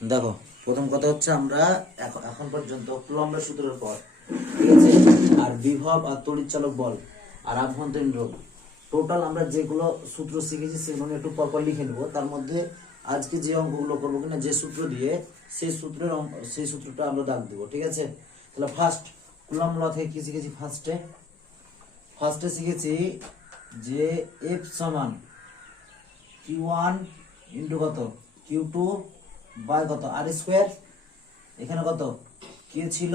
দেখো, প্রথম কথা হচ্ছে আমরা এখন পর্যন্ত কুলম্বের সূত্রের পর, ঠিক আছে, আর বিভব আর তড়িৎচালক বল আর আভ্যন্তরীণ রোধ, টোটাল আমরা যেগুলো সূত্র শিখেছি সেগুলো নিয়ে একটু পরপর লিখে নেবো। তার মধ্যে আজকে যে অঙ্কগুলো করবো কিনা যে সূত্র দিয়ে সেই সূত্রটা আমরা দাগ দেবো, ঠিক আছে। তাহলে ফার্স্ট কুলম্ব ল থেকে কি শিখেছি? ফার্স্টে শিখেছি যে এফ সমান Q1 ইন্টু কত Q2 বাই কত আর স্কোয়ার। এখানে কত কে ছিল?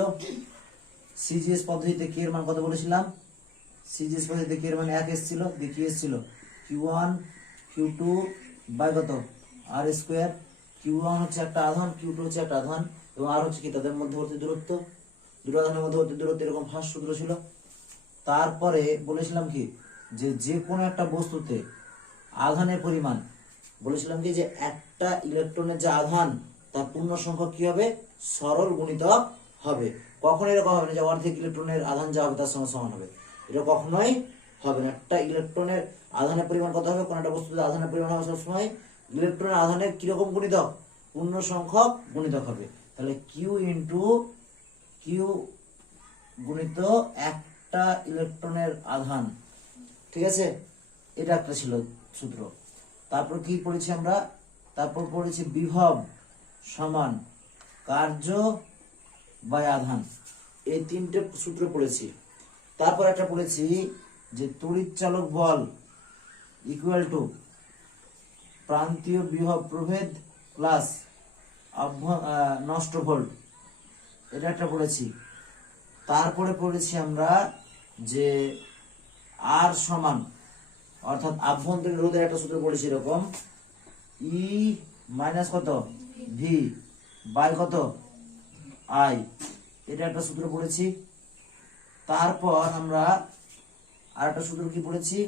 সিজিএস পদ্ধতিতে কে এর মান কত বলেছিলাম? সিজিএস পদ্ধতিতে কে এর মান 1 এসেছিল, দিয়ে কি এসেছিল? Q1 Q2 বাই কত আর স্কোয়ার। Q1 হচ্ছে একটা আধান, Q2 হচ্ছে একটা আধান, এবং আর হচ্ছে কি তাদের মধ্যবর্তী দূরত্ব, দুটো আধানের মধ্যবর্তী দূরত্ব, এরকম ফার্স্ট সূত্র ছিল। তারপরে বলেছিলাম কি যে কোনো একটা বস্তুতে আধানের পরিমাণ, বলেছিলাম কি যে একটা ইলেকট্রনের যে আধান তার পূর্ণ সংখ্যক কি হবে? সরল গুণিতক হবে। কখনো এরকম হবে না যে অর্ধেক ইলেকট্রনের আধান যা হবে তার সঙ্গে সমান হবে, এটা কখনোই হবে না। একটা ইলেকট্রনের আধানের পরিমাণ কত হবে? কোন একটা বস্তুতে আধানের পরিমাণ হবে সবসময় ইলেকট্রনের আধানের কিরকম গুণিতক? পূর্ণ সংখ্যক গুণিতক হবে। তাহলে কিউ ইন্টু কিউ গুণিত একটা ইলেকট্রনের আধান, ঠিক আছে, এটা একটা ছিল সূত্র। তারপর কি পড়েছি আমরা? তারপর পড়েছি বিভব সমান কার্য বাই আধান, এই তিনটে সূত্র পড়েছি। তারপর একটা পড়েছি যে তড়িৎচালক বল ইকুয়াল টু প্রান্তীয় বিভব প্রভেদ প্লাস নষ্ট ভোল্ট, এটা একটা পড়েছি। তারপরে পড়েছি আমরা যে আর সমান, অর্থাৎ আভ্যন্তরীণ রোধের একটা সূত্র পড়েছি এরকম, ই মাইনাস কত ভি বাই কত আই, এটা একটা সূত্র পড়েছি। তারপর আমরা আর একটা সূত্র কি পড়েছি?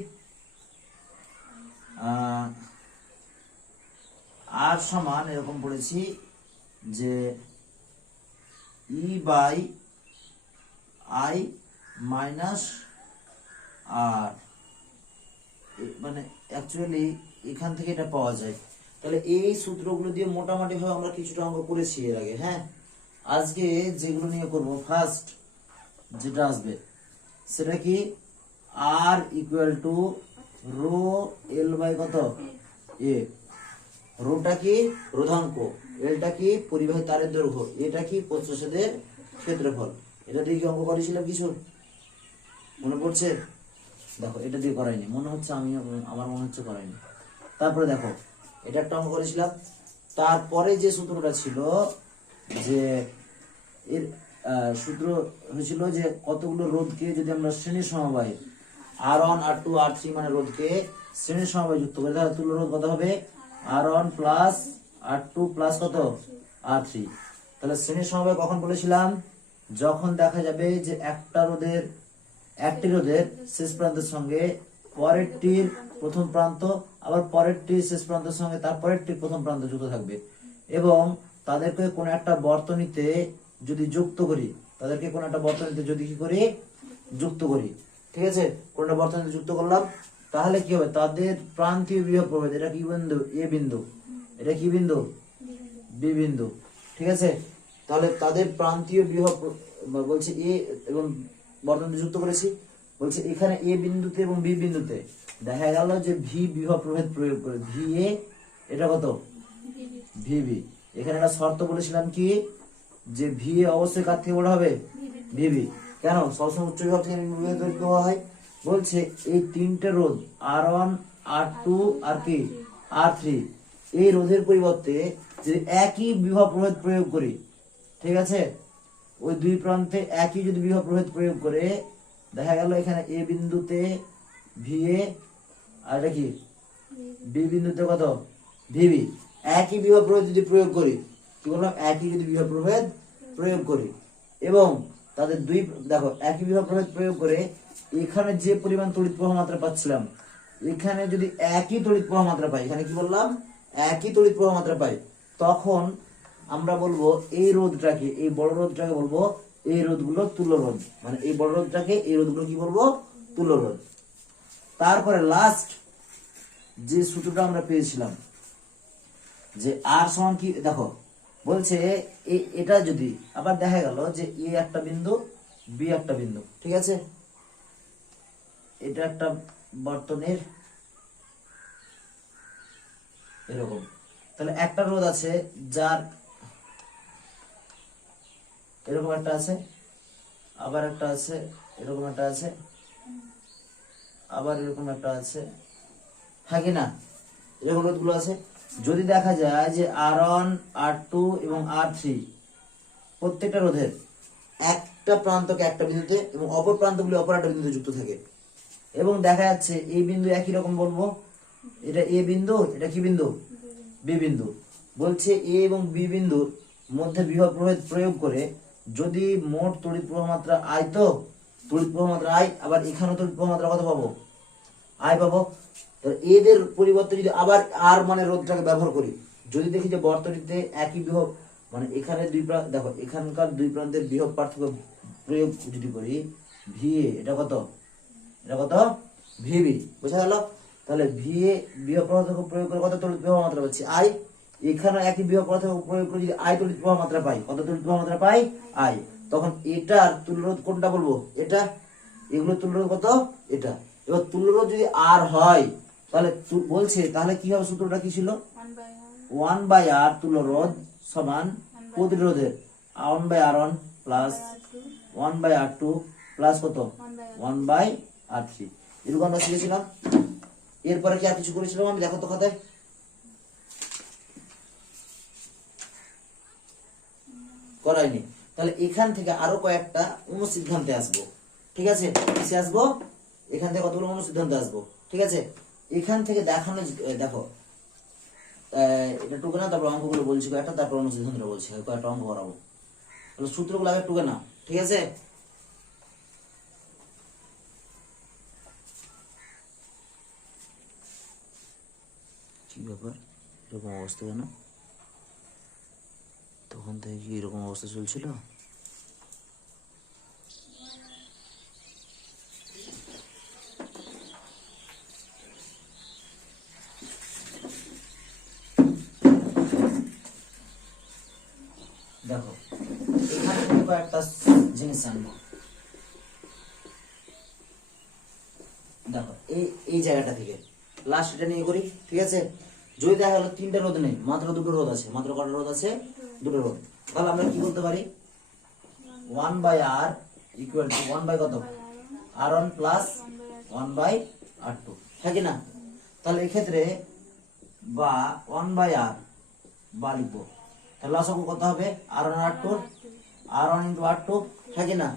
আর সমান এরকম পড়েছি যে ই বাই আই মাইনাস আর, মানে অ্যাকচুয়ালি এখান থেকে এটা পাওয়া যায়। তাহলে এই সূত্রগুলো দিয়ে মোটামুটি ভাবে আমরা কিছুটা অঙ্ক করেছি এর আগে। হ্যাঁ, আজকে যেগুলো নিয়ে করব, ফার্স্ট যেটা আসবে সেটা কি? R equal to rho L by কত এ। রোটা কি? রোধাঙ্ক, এলটা কি? পরিবাহী তারের দৈর্ঘ্য, এটা কি? প্রস্থচ্ছেদের ক্ষেত্রফল। এটা দিয়ে কি অঙ্ক করেছিলাম কিছু? মনে পড়ছে? দেখো, এটা দিয়ে করাইনি, মনে হচ্ছে আমার মনে হচ্ছে করাইনি। তারপরে দেখো, এটা একটা অঙ্ক করেছিলাম। তারপরে যে সূত্রটা ছিল যে এর সূত্র হয়েছিল যে কতগুলো রোধকে যদি আমরা শ্রেণীর সমবায় R1 R2 R3 মানে রোধকে শ্রেণীর সমবায় যুক্ত করি, তাহলে তুল্য রোধ কত হবে? R1 প্লাস R2 প্লাস কত R3। তাহলে শ্রেণীর সমবায় কখন বলেছিলাম? যখন দেখা যাবে যে একটি রোধের শেষ প্রান্তের সঙ্গে পরেরটির প্রথম প্রান্ত, আবার পরেরটির শেষ প্রান্তের সঙ্গে তার পরেরটির প্রথম প্রান্ত যুক্ত থাকবে, এবং তাদেরকে কোন একটা বর্তনীতে যদি যুক্ত করি, তাদেরকে কোন একটা বর্তনীতে যদি কি করি? যুক্ত করি, ঠিক আছে। কোন একটা বর্তনীতে যুক্ত করলাম, তাহলে কি হবে? তাদের প্রান্তীয় বিভব প্রভেদ, এটা কি বিন্দু? এ বিন্দু। এটা কি বিন্দু? বি বিন্দু, ঠিক আছে। তাহলে তাদের প্রান্তীয় বিভব বলছে এ, এবং বর্তনীতে যুক্ত করেছি, বলছে এখানে এ বিন্দুতে এবং বি বিন্দুতে দেখা গেল যে ভি বিভব প্রভেদ প্রয়োগ করে ভি এ, এটা কত? ভিবি। এখানে একটা শর্ত বলেছিলাম কি যে ভি এ অবশ্যই কার থেকে বড় হবে? ভিবি। কেন? সবসময় উচ্চ বিভব থেকে নিম্ন বিভব তৈরি করা হয়। বলছে এই তিনটে রোধ R1 R2 আর কি R3, এই রোধের পরিবর্তে যদি একই বিভব প্রভেদ প্রয়োগ করি, ঠিক আছে, ওই দুই প্রান্তে একই যদি বিভব প্রভেদ প্রয়োগ করে দেখা গেল এখানে এ বিন্দুতে ভিএ আর এটা কি বি বিন্দুতে কত? ভিবি। একই বিভব প্রভেদ যদি প্রয়োগ করি, কি বললাম? একই যদি বিভব প্রভেদ প্রয়োগ করি এবং তাদের দেখো একই বিভব প্রভেদ প্রয়োগ করে এখানে যে পরিমাণ তড়িৎ প্রবাহ মাত্রা পাচ্ছিলাম, এখানে যদি একই তড়িৎ প্রবাহ মাত্রা পাই, এখানে কি বললাম? একই তড়িৎ প্রবাহ মাত্রা পাই, তখন আমরা বলবো এই রোধটাকে, এই বড় রোধটাকে বলবো এই রোধগুলো তুল্য রোধ, মানে এই বড় রোধটাকে এই রোধগুলো কি বলবো? তুল্য রোধ। তারপরে লাস্ট যে সূত্রটা আমরা পেয়েছিলাম যে আর সমান কি, দেখো বলছে এটা যদি আবার দেখা গেল যে এ একটা বিন্দু, বি একটা বিন্দু, ঠিক আছে, এটা একটা বর্তনীর এরকম, তাহলে একটা রোধ আছে যার এরকম একটা আছে, আবার একটা আছে এরকম একটা আছে, আবার এরকম একটা আছে, হ্যাঁ কি না, এরকম রোধগুলো আছে। যদি দেখা যায় যে R1 R2 এবং R3 প্রত্যেকটা রোধের একটা প্রান্তকে একটা বিন্দুতে এবং অপর প্রান্তগুলি অপর একটা বিন্দুতে যুক্ত থাকে, এবং দেখা যাচ্ছে এই বিন্দু একই রকম বলবো, এটা এ বিন্দু, এটা কি বিন্দু, বি বিন্দু, বলছে এ এবং বি বিন্দুর মধ্যে বিভব প্রয়োগ করে যদি মোট তড়িৎ প্রবাহ মাত্রা আই, তো তড়িৎ প্রবাহ মাত্রা আই, আবার এখানেও তড়িৎ প্রবাহ মাত্রা কত পাবো, আই পাবো। তো এদের পরিবর্তে যদি আবার আর মানে রোধটাকে ব্যবহার করি, যদি দেখি যে বর্তনীতে একই বিভব, মানে এখানে দুই প্রান্ত, দেখো এখানকার দুই প্রান্তের বিভব পার্থক্য প্রয়োগ যদি করি, ভিএ এটা কত, এটা কত, ভিবি, বোঝা গেল। তাহলে ভিএ বিভব পার্থক্য প্রয়োগ করে কত তড়িৎ প্রবাহ মাত্রা পাচ্ছি, আই। এখানে একই বিভব পার্থক্য প্রয়োগ করে যদি আই তড়িৎ প্রবাহ মাত্রা পাই, কত তড়িৎ প্রবাহ মাত্রা পাই, আই, তখন এটার তুল্যরোধ কোনটা বলবো, এটা, এগুলো তুল্যরোধ কত, এটা। এবার তুল্যরোধ যদি আর হয়, তাহলে বলছে তাহলে কি হবে, সূত্রটা কি ছিল, 1/r তুল্যরোধ সমান প্রতিরোধের R1/R1 প্লাস 1/R2 প্লাস কত 1/R3, এরকম আমরা শিখেছিলাম। এরপরে কি আর কিছু করেছিলাম আমি, দেখো তো খাতায়, করাইনি। তাহলে এখান থেকে আরো কয়েকটা অনুসিদ্ধান্তে আসবো, ঠিক আছে, কিসে আসবো, এখান থেকে কতগুলো অনুসিদ্ধান্তে আসবো, ঠিক আছে। এখান থেকে দেখানো, দেখো এটা টুকে না, তারপর অঙ্কগুলো বলছি কয়েকটা, তারপর অনুসিদ্ধান্তটা বলছি, কয়েকটা অঙ্ক করাবো। তাহলে সূত্রগুলো আগে টুকে না, ঠিক আছে। কি ব্যাপার, এরকম অবস্থা কেন, তখন থেকে কি এরকম অবস্থা চলছিল, দেখো এখানে কয়েকটা জিনিস আনবো, দেখো এই জায়গাটা থেকে লাস্ট এটা নিয়ে করি, ঠিক আছে। যদি দেখা গেলো তিনটা রোধ নেই, মাত্র দুটো রোধ আছে, মাত্র কটা রোধ আছে, দুটো রোধ, তাহলে আমরা কি বলতে পারি, 1/r ইকুয়াল টু 1 বাই কত, R1 প্লাস 1/R2, হ্যাঁ কি না। তাহলে এক্ষেত্রে বা 1/r বা লিখবো, তাহলে লসাগু কত হবে, R1 R2, R1 into R2, হ্যাঁ কি না।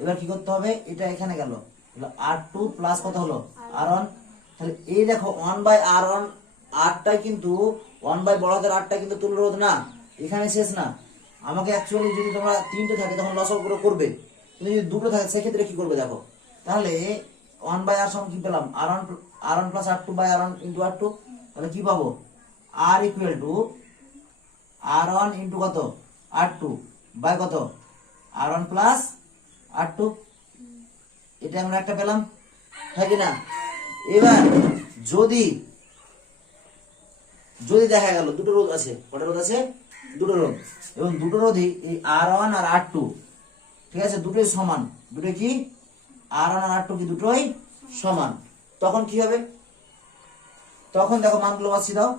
এবার কি করতে হবে, এটা এখানে গেল, R2 প্লাস কত হলো, R1, তাহলে এই দেখো 1/R1 আটটাই কিন্তু 1 বড় হাতের আটটা কিন্তু তুল্যরোধ না, এখানে শেষ না। আমাকে অ্যাকচুয়ালি যদি তোমরা তিনটে থাকে তখন লসাগু করে করবে, কিন্তু যদি দুটো থাকে সেক্ষেত্রে কি করবে, দেখো তাহলে 1/r সমান কি পেলাম, R1 plus R2/R1 into R2, তাহলে কি পাবো, R equal two R1 into কত, R2 বাই কত, R1 প্লাস R2, এটা আমরা একটা পেলাম, হ্যাঁ কি না। এবার যদি দেখা গেল দুটো রোধ আছে, কটা রোধ আছে, দুটো রোধ, এবং দুটো রোধই এই R1 আর R2, ঠিক আছে, দুটোই সমান, দুটোই কি, R1 আর R2 কি দুটোই সমান, তখন কি হবে, তখন দেখো মানগুলো বসিয়ে দাও,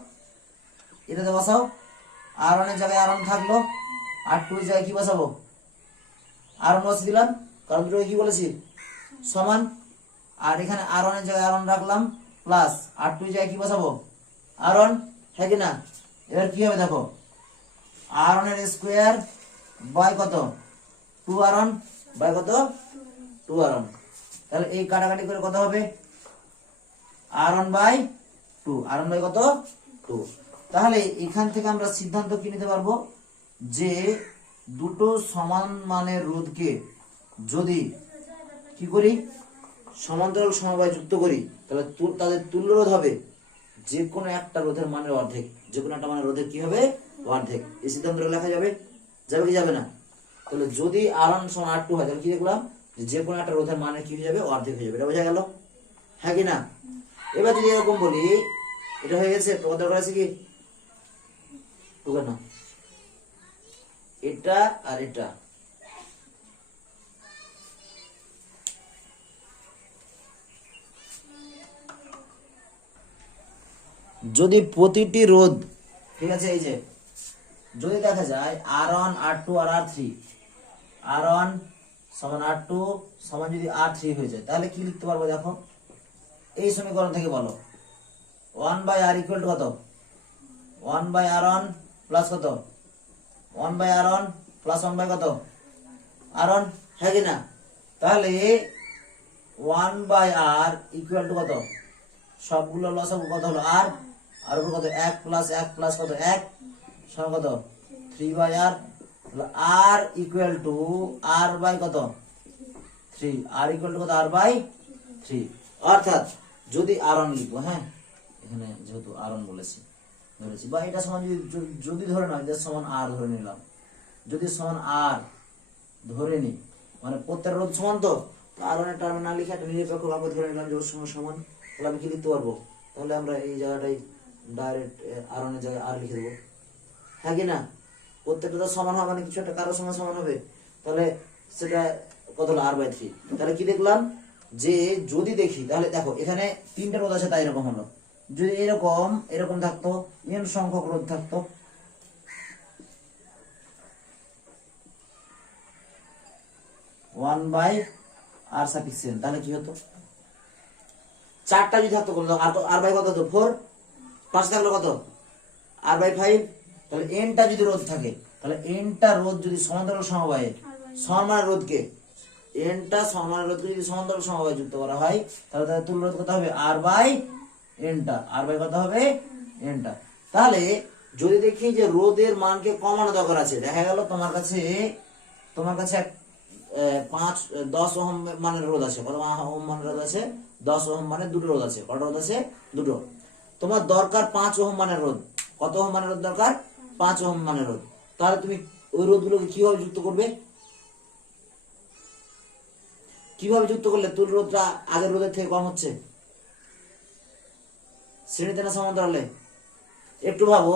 এটাতে বসাও, R1 এর জায়গায় R1 থাকলো, R2 এর জায়গায় কি বসাবো, R1 বসিয়ে দিলাম, কারণ দুটোই কি বলেছি সমান, আর এখানে R1 এর জায়গায় R1 রাখলাম প্লাস R2 এর জায়গায় কি বসাবো, R1, হ্যাঁ কি না। এবার কি হবে দেখো, R1 এর স্কয়ার বাই কত, 2R1 বাই কত, 2R1, তাহলে এই কাটাকাটি করে কত হবে, R1 বাই 2, R1 বাই কত, 2। তাহলে এখান থেকে আমরা সিদ্ধান্ত কি নিতে পারবো, যে দুটো সমান মানের রোধকে যদি কি করি, সমান্তরাল সমবায় যুক্ত করি, তাহলে তাদের তুল্য রোধ হবে যে কোনো একটা রোধের মানের অর্ধেক, যে কোনো একটা মানের রোধের কি হবে, অর্ধেক। এই সিদ্ধান্তটা লেখা যাবে, যাবে কি যাবে না। তাহলে যদি R1 সমান R2 হয়, তাহলে কি দেখলাম, যে কোনো একটা রোধের মানের কি হয়ে যাবে, অর্ধেক হয়ে যাবে, এটা বোঝা গেল, হ্যাঁ কি না। এবার যদি এরকম বলি, এটা হয়ে গেছে, তোমার দরকার আছে কি, টুকে না, এটা আর এটা, যদি প্রতিটি রোধ, ঠিক আছে, এই যে যদি দেখা যায় R1 R2 আর R3, R1 সমান R2 সমান যদি R3 হয়ে যায়, তাহলে কি লিখতে পারবো দেখো, এই সমীকরণ থেকে বলো 1/R ইকুয়াল টু কত, 1/R1 প্লাস কত, 1/R1 প্লাস 1 কত R1, হ্যাঁ কি না? তাহলে 1/R ইকুয়াল টু কত, সবগুলো লসাগু কত হলো R, আর উপর কত 1 প্লাস 1 প্লাস কত 1 সমান কত 3/R, R equal to R by কত 3, R ইকুয়াল টু কত R বাই 3। অর্থাৎ যদি R1 লিখবো, হ্যাঁ এখানে যেহেতু R1 বলেছি ধরেছি, বা এটা সমান যদি ধরে নয় যে সমান R ধরে নিলাম, যদি সমান R ধরে নি মানে প্রত্যেক রোধ সমান, তো R1 এর টার্মে না লিখে একটা নিরপেক্ষ ভাবে ধরে নিলাম যে ওর সমান সমান, তাহলে আমি কি লিখতে পারবো, তাহলে আমরা এই জায়গাটাই ডাইরেক্ট R1 এর জায়গায় R লিখে দেবো, হ্যাঁ কি না? প্রত্যেকটা তো সমান হবে মানে কিছু একটা কারোর সঙ্গে সমান হবে, তাহলে সেটা কত হলো R/3। তাহলে কি দেখলাম যে যদি দেখি, তাহলে দেখো এখানে তিনটা রোধ আছে, তাই এরকম হলো। যদি এরকম থাকতো, n সংখ্যক রোধ থাকতো, তাহলে কি হতো, চারটা যদি থাকতো আর বাই কত হতো 4, 5 থাকলো কত R/5, তাহলে nটা যদি রোধ থাকে, তাহলে nটা রোধ যদি সমান্তরাল সমবায়ে সমান রোধকে, nটা সমান রোধকে যদি সমান্তরাল সমবায়ে যুক্ত করা হয়, তাহলে তার তুল্য রোধ কত হবে R/nটা, R বাই কত হবে nটা। তাহলে যদি দেখি যে রোধের মানকে কমানো দরকার আছে, দেখা গেল তোমার কাছে 10 ওহম মানের রোধ আছে, কত ওহম মানের রোধ আছে, 10 ওহম মানের দুটো রোধ আছে, কত রোধ আছে দুটো, তোমার দরকার 5 ওহম মানের রোধ, কত ওহম মানের রোধ দরকার 5 ওহম মানের রোধ, তাহলে তুমি ওই রোধগুলোকে কিভাবে যুক্ত করবে, কিভাবে যুক্ত করলে তুল রোধটা আগের রোধের থেকে কম হচ্ছে, শ্রেণীতে না সমান্তরালে? একটু ভাবো,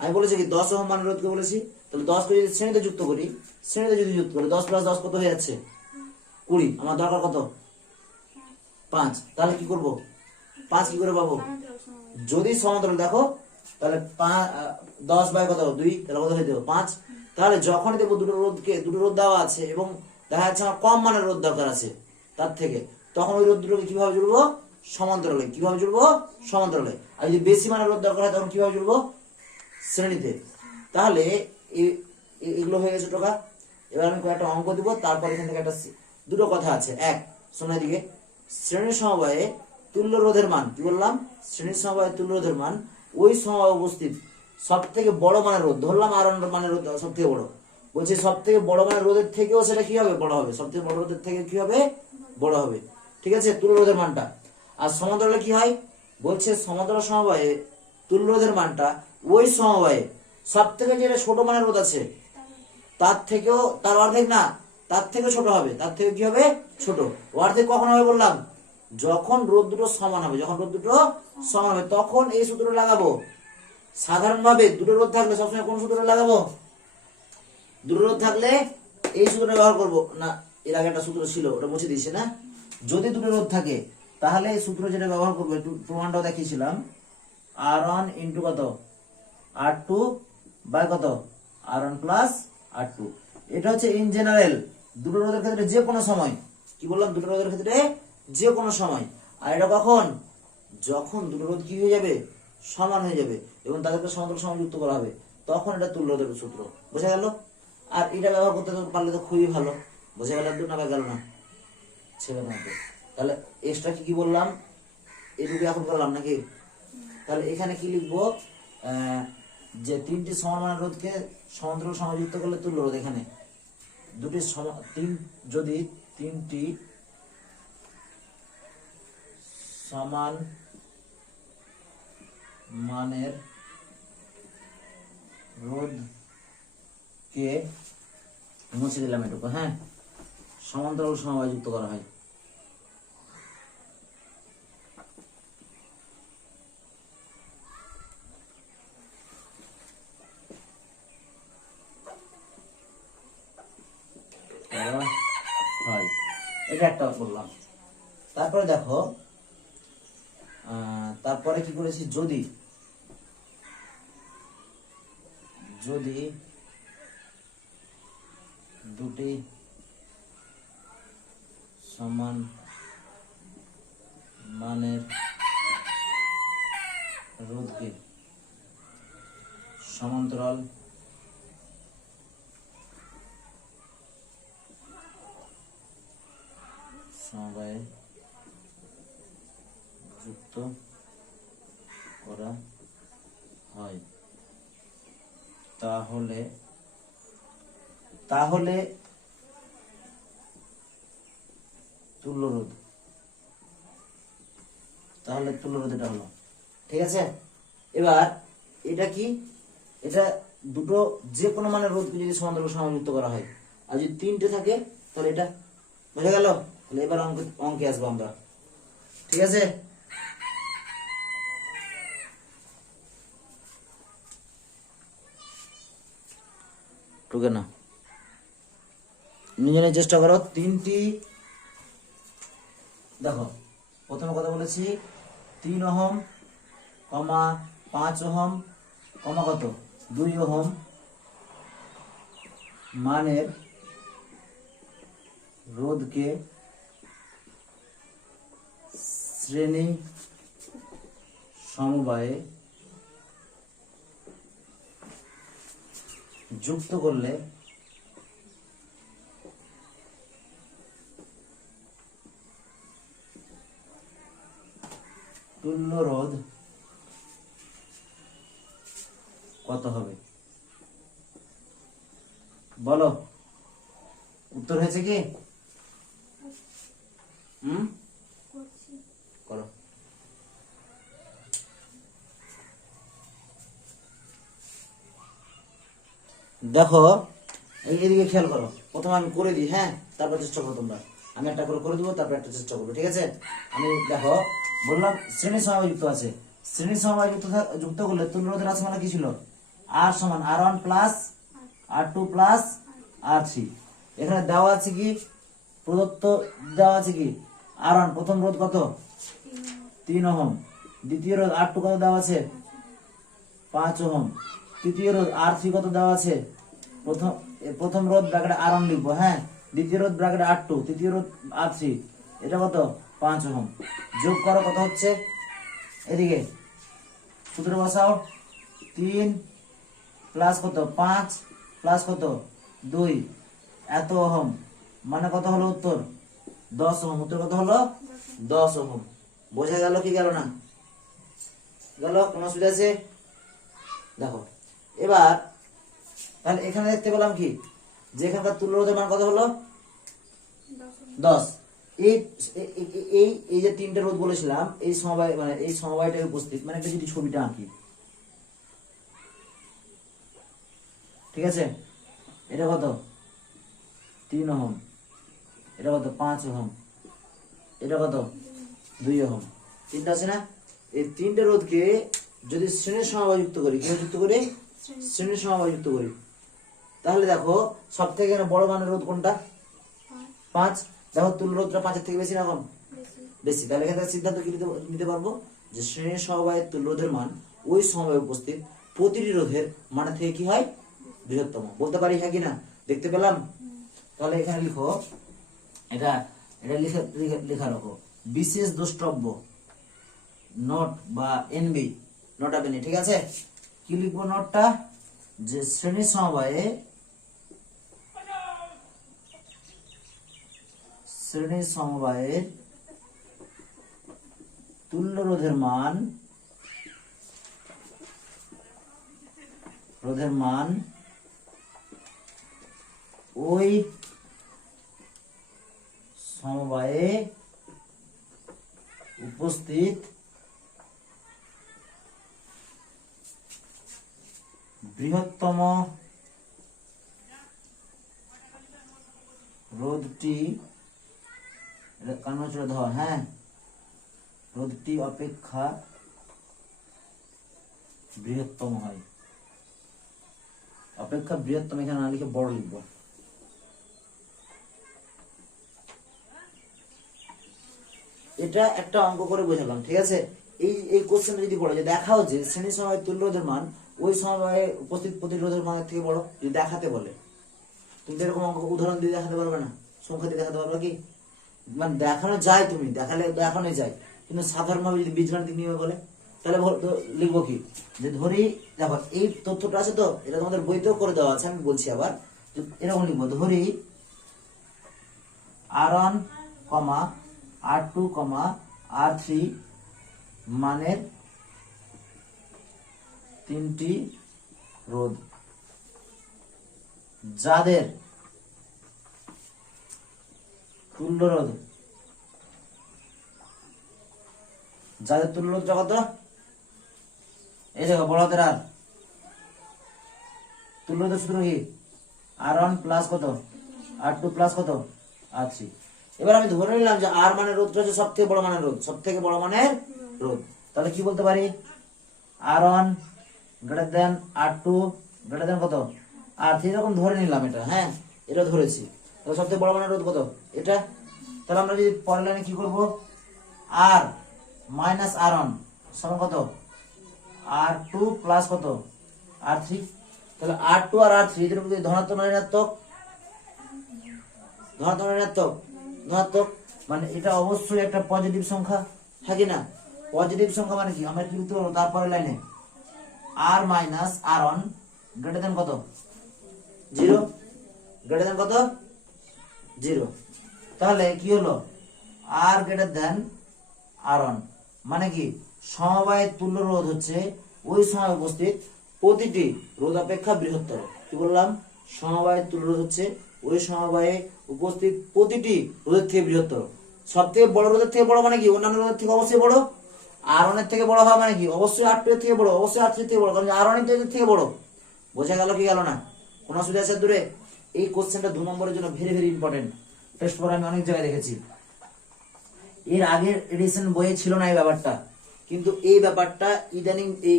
আমি বলেছি কি 10 ওহম মানের রোধকে বলেছি, তাহলে 10 কে যদি শ্রেণীতে যুক্ত করি, 10 প্লাস 10 কত হয়ে যাচ্ছে 20, আমার দরকার কত 5, তাহলে কি করব 5 কি করে পাবো, যদি সমান্তরাল দেখো তাহলে 10 বাই কত 2, তাহলে কত হয়ে যাবে 5। তাহলে যখনই দেখবো দুটো রোধ দেওয়া আছে এবং দেখা যাচ্ছে আমার কম মানের রোধ দরকার আছে তার থেকে, তখন ওই রোধ দুটোকে কিভাবে জুড়বো, সমান্তরালে, কিভাবে জুড়বো সমান্তরালে। আর যদি বেশি মানের রোধ দরকার হয় তখন কিভাবে জুড়বো, শ্রেণীতে। তাহলে এগুলো হয়ে গেছে টোকা। এবার আমি কয়েকটা অঙ্ক দিব, তারপর এখান থেকে একটা দুটো কথা আছে। এক, শোনার দিকে, শ্রেণী সমবায়ে তুল্য রোধের মান, কি বললাম, শ্রেণী সমবায়ে তুল্য রোধের মান ওই সমবায়ে উপস্থিত সব থেকে বড় মানের রোধ, ধরলাম R1 মানের রোধ সব থেকে বড়, বলছি সব থেকে বড় মানের রোধের থেকেও সেটা কি হবে, বড় হবে, সব থেকে বড় রোধের থেকে কি হবে, বড় হবে, ঠিক আছে, তুল্য রোধের মানটা। আর সমান্তরালে কি হয়, বলছে সমান্তরাল সমবায়ে তুল্য রোধের মানটা ওই সমবায়ে সব থেকে যেটা ছোট মানের রোধ আছে তার থেকেও, তার অর্ধেক না, তার থেকে ছোট হবে, তার থেকে কি হবে ছোট। অর্ধেক কখন হবে বললাম, যখন রোধ দুটো সমান হবে, যখন রোধ দুটো সমান হবে তখন এই সূত্রটা লাগাবো। সাধারণভাবে দুটো রোধ থাকলে সবসময় কোন সূত্রটা লাগাবো, দুটো রোধ থাকলে এই সূত্রটা ব্যবহার করবো না, এর আগে একটা সূত্র ছিল ওটা মুছে দিয়েছে না, যদি দুটো রোধ থাকে তাহলে এই সূত্র যেটা ব্যবহার করবো, একটু প্রমাণটাও দেখিয়েছিলাম, R1 ইন্টু কত R2 বাই কত R1 প্লাস R2। এটা হচ্ছে ইন জেনারেল দুটো রোধের ক্ষেত্রে যে কোনো সময়, কি বললাম, দুটো রোধের ক্ষেত্রে যে কোনো সময়। আর এটা কখন, যখন দুটো রোধ কি হয়ে যাবে, সমান হয়ে যাবে এবং তাদেরকে সমান্তরাল সময় যুক্ত করা হবে, তখন এটা তুল্য রোধের সূত্র। বোঝা গেল? আর এটা ব্যবহার করতে পারলে তো খুবই ভালো। বোঝা গেল না, গেল না, ছেলে না। তাহলে এক্সট্রা কি বললাম, এটুকু এখন করলাম নাকি? তাহলে এখানে কি লিখবো, যে তিনটি সমান মানের রোধকে সমান্তরাল সময় যুক্ত করলে তুল্য রোধ, এখানে দুটি যদি তিনটি সমান মানের রোধকে, মুছে দিলাম এটুকু, হ্যাঁ, সমান্তরাল সমবায়ে যুক্ত করা হয়, এটা একটা বললাম। তারপরে দেখো তারপরে কি করেছি, যদি যদি দুটি সমান মানের রোধকে সমান্তরাল সমবায়ে যুক্ত করা হয় তাহলে তাহলে তুল্যরোধ, তাহলে তুল্যরোধ এটা হলো। ঠিক আছে, এবার এটা কি, এটা দুটো যে কোনো মানের রোধকে যদি সমান্তরাল সমযুক্ত করা হয়, আর যদি তিনটে থাকে তাহলে এটা বোঝা গেল। তাহলে এবার অঙ্কে আসবো আমরা। ঠিক আছে, টুকে না, নিজে চেষ্টা করো। তিনটি, দেখো প্রথমে কথা বলেছি 3 ওহম, 5 ওহম, কত 2 ওহম মানের রোধকে শ্রেণী সমবায়ে যুক্ত করলে তুল্য রোধ কত হবে? বলো, উত্তর হয়েছে কি? করো। দেখো এইদিকে খেয়াল করো, প্রথমে আমি করে দিই, হ্যাঁ, তারপর চেষ্টা করো তোমরা। আমি একটা করে দিব, তারপর একটা চেষ্টা করবো। ঠিক আছে, আমি দেখো বললাম শ্রেণী সমবায় যুক্ত আছে, শ্রেণী সমবায় যুক্ত করলে তুল্যরোধের রাশি মানে কি ছিল? আর সমান R1 plus R2 plus R3। এখানে দেওয়া আছে কি, প্রদত্ত দেওয়া আছে কি, R1 প্রথম রোধ কত 3 ওহম, দ্বিতীয় রোধ R2 কত দেওয়া আছে 5 ওহম, তৃতীয় রোধ R3 কত দেওয়া আছে, প্রথম রোধ ব্র্যাকেটে R1 লিখবো, হ্যাঁ, দ্বিতীয় রোধ ব্র্যাকেটে R2, তৃতীয় রোধ R3, এটা কত 5 ওহম। যোগ করো, কত হচ্ছে, এদিকে সূত্র বসাও, 3 প্লাস কত 5 প্লাস কত 2 এত ওহম, মানে কত হলো উত্তর 10 ওহম। উত্তর কত হলো 10 ওহম। বোঝা গেল কি গেল না? গেল? কোন অসুবিধা আছে? দেখো এবার তাহলে এখানে দেখতে পেলাম কি, যে এখানকার তুল্যরোধের মান কত হলো 10। এই যে তিনটে রোধ বলেছিলাম, এই সমবায় মানে এই সমবায়টা উপস্থিত, মানে একটা যদি ছবিটা আঁকি, ঠিক আছে, এটা কত 3 ওহম, এটা কত 5 ওহম, এটা কত 2 ওহম, তিনটা আছে না? এই তিনটে রোধকে যদি শ্রেণীর সমবায় যুক্ত করি, কি যুক্ত করি? শ্রেণীর সমবায় যুক্ত করি, তাহলে দেখো সব থেকে বড় মানের রোধ কোনটা? 5। দেখো তুল্য রোধটা 5 এর থেকে বেশি না কম? বেশি। তাহলে এখান থেকে সিদ্ধান্ত কি নিতে পারবো, যে শ্রেণীর সমবায়ের তুল্য রোধের মান ওই সমবায়ে উপস্থিত প্রতিটি রোধের মানের থেকে কি হয়? বৃহত্তম। বলতে পারি হ্যাঁ কি না? দেখতে পেলাম? তাহলে এখানে লিখো, এটা এটা লেখা রাখো, বিশেষ দ্রষ্টব্য নোট বা এনবি, নোট আপনি, ঠিক আছে? কি লিখবো নোটটা? যে শ্রেণী সমবায়ের তুল্য রোধের মান ওই সমবায়ে উপস্থিত বৃহত্তম রোধটি, কান্না চলে ধর, হ্যাঁ, রোধটি অপেক্ষা বৃহত্তম হয়। অপেক্ষা বৃহত্তম এখানে না লিখে বড় লিখবো। এটা একটা অঙ্ক করে বোঝালাম, ঠিক আছে। এই কোশ্চেনটা যদি বলে যে দেখাও যে শ্রেণী সমবায় তুল্য রোধের মান ওই সমবায়ে উপস্থিত প্রতিরোধের মানের থেকে বড়, যদি দেখাতে বলে, তুমি তো এরকম অঙ্ক উদাহরণ দিয়ে দেখাতে পারবে না, সংখ্যা দিয়ে দেখাতে পারবে কি? মানে দেখানো যায়, তুমি দেখালে দেখানো যায়, কিন্তু সাধারণভাবে যদি বীজগাণিতিক নিয়মে বলে তাহলে লিখবো কি, যে ধরি, দেখো এই তথ্যটা আছে তো, এটা তোমাদের বইতেও করে দেওয়া আছে, আমি বলছি আবার, এরকম লিখবো, ধরি R1, R2, R3 মানের তিনটি রোধ, যাদের তুল্য রোধ, কত? এই দেখো বড় হাতের আর, তুল্য রোধের সূত্র কি? R1 প্লাস কত, R2 প্লাস কত, R3। এবার আমি ধরে নিলাম যে আর মানের রোধটা হচ্ছে সব থেকে বড় মানের রোধ, সব থেকে বড় মানের রোধ, তাহলে কি বলতে পারি? R1 greater than R2 greater than কত, R3, এরকম ধরে নিলাম এটা, হ্যাঁ এটা ধরেছি, তাহলে সব থেকে বড় মানের রোধ কত, এটা। তাহলে আমরা যদি পরের লাইনে কি করবো, R মাইনাস R1 সমান কত, R2 প্লাস কত, R3। তাহলে R2 আর R3 এদের মধ্যে ধনাত্মক না ঋণাত্মক, ধনাত্মক, মানে এটা অবশ্যই একটা পজিটিভ সংখ্যা, থাকে না? পজিটিভ সংখ্যা মানে কি, আমরা কি লিখতে পারবো তারপরে লাইনে, R minus R1 greater than কত, 0, গ্রেটার দেন কত, 0। তাহলে কি হলো, R গ্রেটার দেন R1 মানে কি, সমবায়ের তুল্য রোধ হচ্ছে ওই সময় উপস্থিত প্রতিটি রোধ অপেক্ষা বৃহত্তর। কি বললাম, সমবায়ের তুল্য রোধ হচ্ছে ওই সমবায়ে উপস্থিত প্রতিটি রোধের থেকে বৃহত্তর। সব থেকে বড় রোধের থেকে বড় মানে কি, অন্যান্য রোধের থেকে অবশ্যই বড়। R1 এর থেকে বড় হওয়া মানে কি, অবশ্যই R2 এর থেকে বড়, অবশ্যই R3 এর থেকে বড়, কারণ R1 এর থেকে বড়। বোঝা গেল কি গেল না? কোন অসুবিধা আছে দূরে? এই কোশ্চেনটা 2 নম্বরের জন্য ভেরি ভেরি ইম্পর্টেন্ট। টেস্ট পরে আমি অনেক জায়গায় দেখেছি, এর আগের এডিশন বইয়ে ছিল না এই ব্যাপারটা, কিন্তু এই ব্যাপারটা ইদানিং এই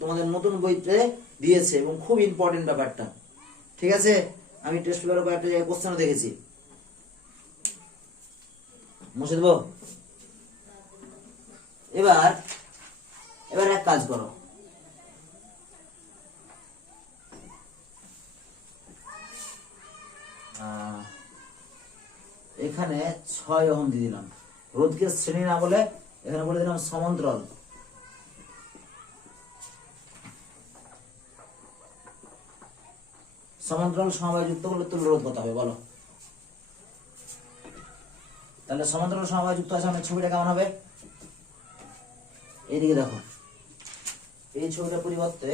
তোমাদের নতুন বইতে দিয়েছে এবং খুব ইম্পর্টেন্ট ব্যাপারটা, ঠিক আছে। আমি টেস্ট পেপারে কয়েকটা জায়গায় কোশ্চেনও দেখেছি, মুছে দেবো। এবার এক কাজ করো, এখানে 6 ওহম দিয়ে দিলাম, রোধকে শ্রেণী না বলে এখানে বলে দিলাম সমান্তরাল। সমান্তরাল সমবায় যুক্ত করলে তুল্য রোধ কত হবে বলো? তাহলে সমান্তরাল সমবায় যুক্ত আছে, আমাদের ছবিটা কেমন হবে? এইদিকে দেখো, এই ছবিটার পরিবর্তে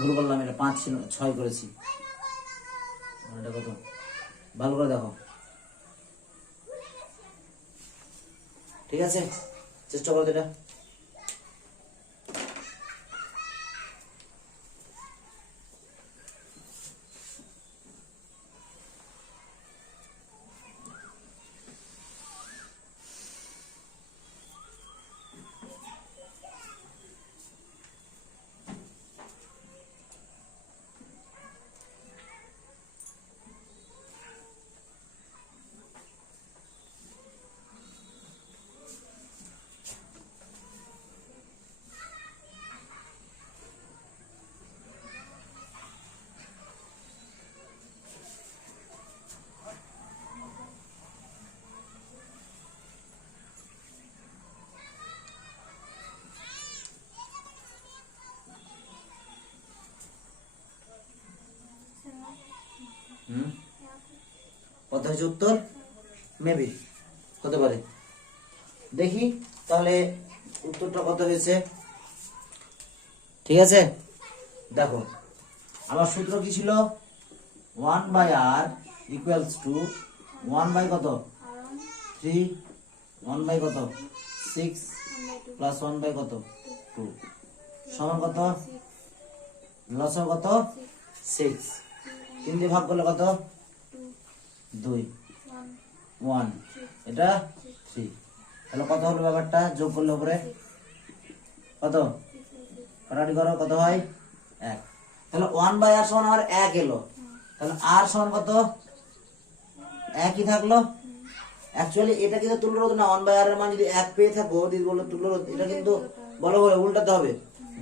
ভুল বললাম, এটা 5 ছিল, 6 করেছি, এটা কত ভালো করে দেখো, ঠিক আছে, চেষ্টা করো এটা। কত হয়েছে উত্তর? মেবি হতে পারে, দেখি তাহলে উত্তরটা কত হয়েছে। ঠিক আছে, দেখো আমার সূত্র কি ছিল, 1/r ইকুয়ালস টু 1 কত 3, 1 কত 6 প্লাস 1 কত 2 সমান কত, লসাগু কত 6, 3 দিয়ে ভাগ করলে কত 2 1, এটা 3। তাহলে কত হলো ব্যাপারটা যোগ করলে উপরে কত কাটাকাটি করো, কত হয় 1। তাহলে 1/r সমান আমার 1 এলো, তাহলে r সমান কত 1ই থাকলো। অ্যাকচুয়ালি এটা কিন্তু তুল্যরোধ না, 1/r এর মান যদি 1 পেয়ে থাকো যদি বলো তুল্যরোধ, এটা কিন্তু বলো বলে উল্টাতে হবে।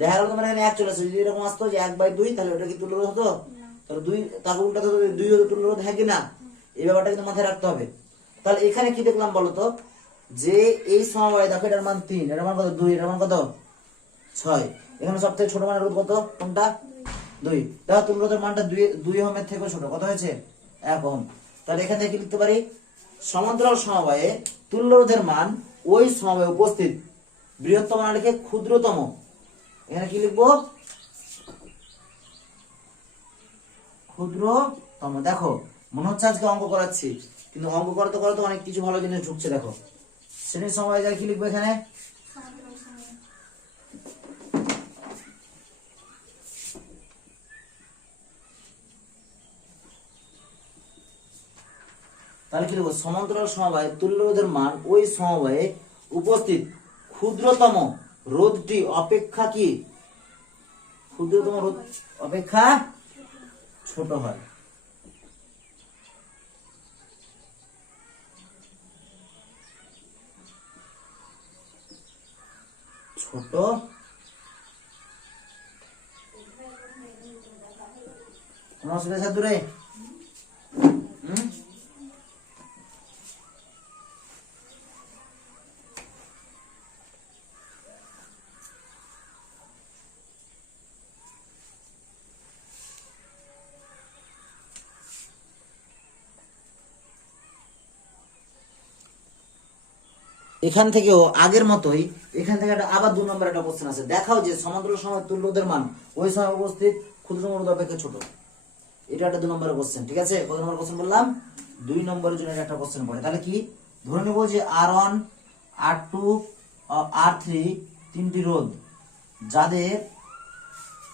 দেখা গেল তোমার এখানে 1 চলে আসছে, যদি এরকম আসতো যে 1/2 তাহলে ওটা কি তুল্যরোধ হতো? তাহলে 2 তাকে উল্টাতে হতো, 2 হতো তুল্যরোধ, হ্যাঁ কি না? এই ব্যাপারটা কিন্তু মাথায় রাখতে হবে। তাহলে এখানে কি দেখলাম বলো তো, যে এই সমবায় দেখো এটার মান 3, এটার মান কত 2, এটার মান কত 6। এখানে সবথেকে ছোট মানের রোধ কত, কোনটা 2। দেখো তুল্যরোধের মানটা 2 ওহমের থেকে ছোট, কত হয়েছে 1 ওহম। তাহলে এখান থেকে কি লিখতে পারি, সমান্তরাল সমবায়ে তুল্যরোধের মান ওই সমবায়ে উপস্থিত বৃহত্তম না লিখে ক্ষুদ্রতম, এখানে কি লিখবো ক্ষুদ্রতম। দেখো মনে হচ্ছে আজকে অঙ্ক করাচ্ছি, কিন্তু অঙ্ক করতে করতে অনেক কিছু ভালো জিনিস ঢুকছে। দেখো শ্রেণীর সমবায় যায় কি লিখবো এখানে, তাহলে কি লিখবো, সমান্তরাল সমবায়ে তুল্যরোধের মান ওই সমবায়ে উপস্থিত ক্ষুদ্রতম রোধটি অপেক্ষা কি, ক্ষুদ্রতম রোধ অপেক্ষা ছোট হয়। ছোট কোন অসুবিধা দূরে এখান থেকেও আগের মতোই এখান থেকে আবার 2 নম্বর একটা কোশ্চেন আছে, দেখাও যে সমান্তরাল সমবায় তুল্যরোধের মান ওই সময় উপস্থিত ক্ষুদ্রতম রোধ অপেক্ষা ছোট। এটা একটা 2 নম্বরের কোশ্চেন, ঠিক আছে? কত নম্বর কোশ্চেন বললাম, 2 নম্বরের জন্য এটা একটা কোশ্চেন পড়ে। তাহলে কি ধরে নেব যে R1 R2 R3 তিনটি রোধ, যাদের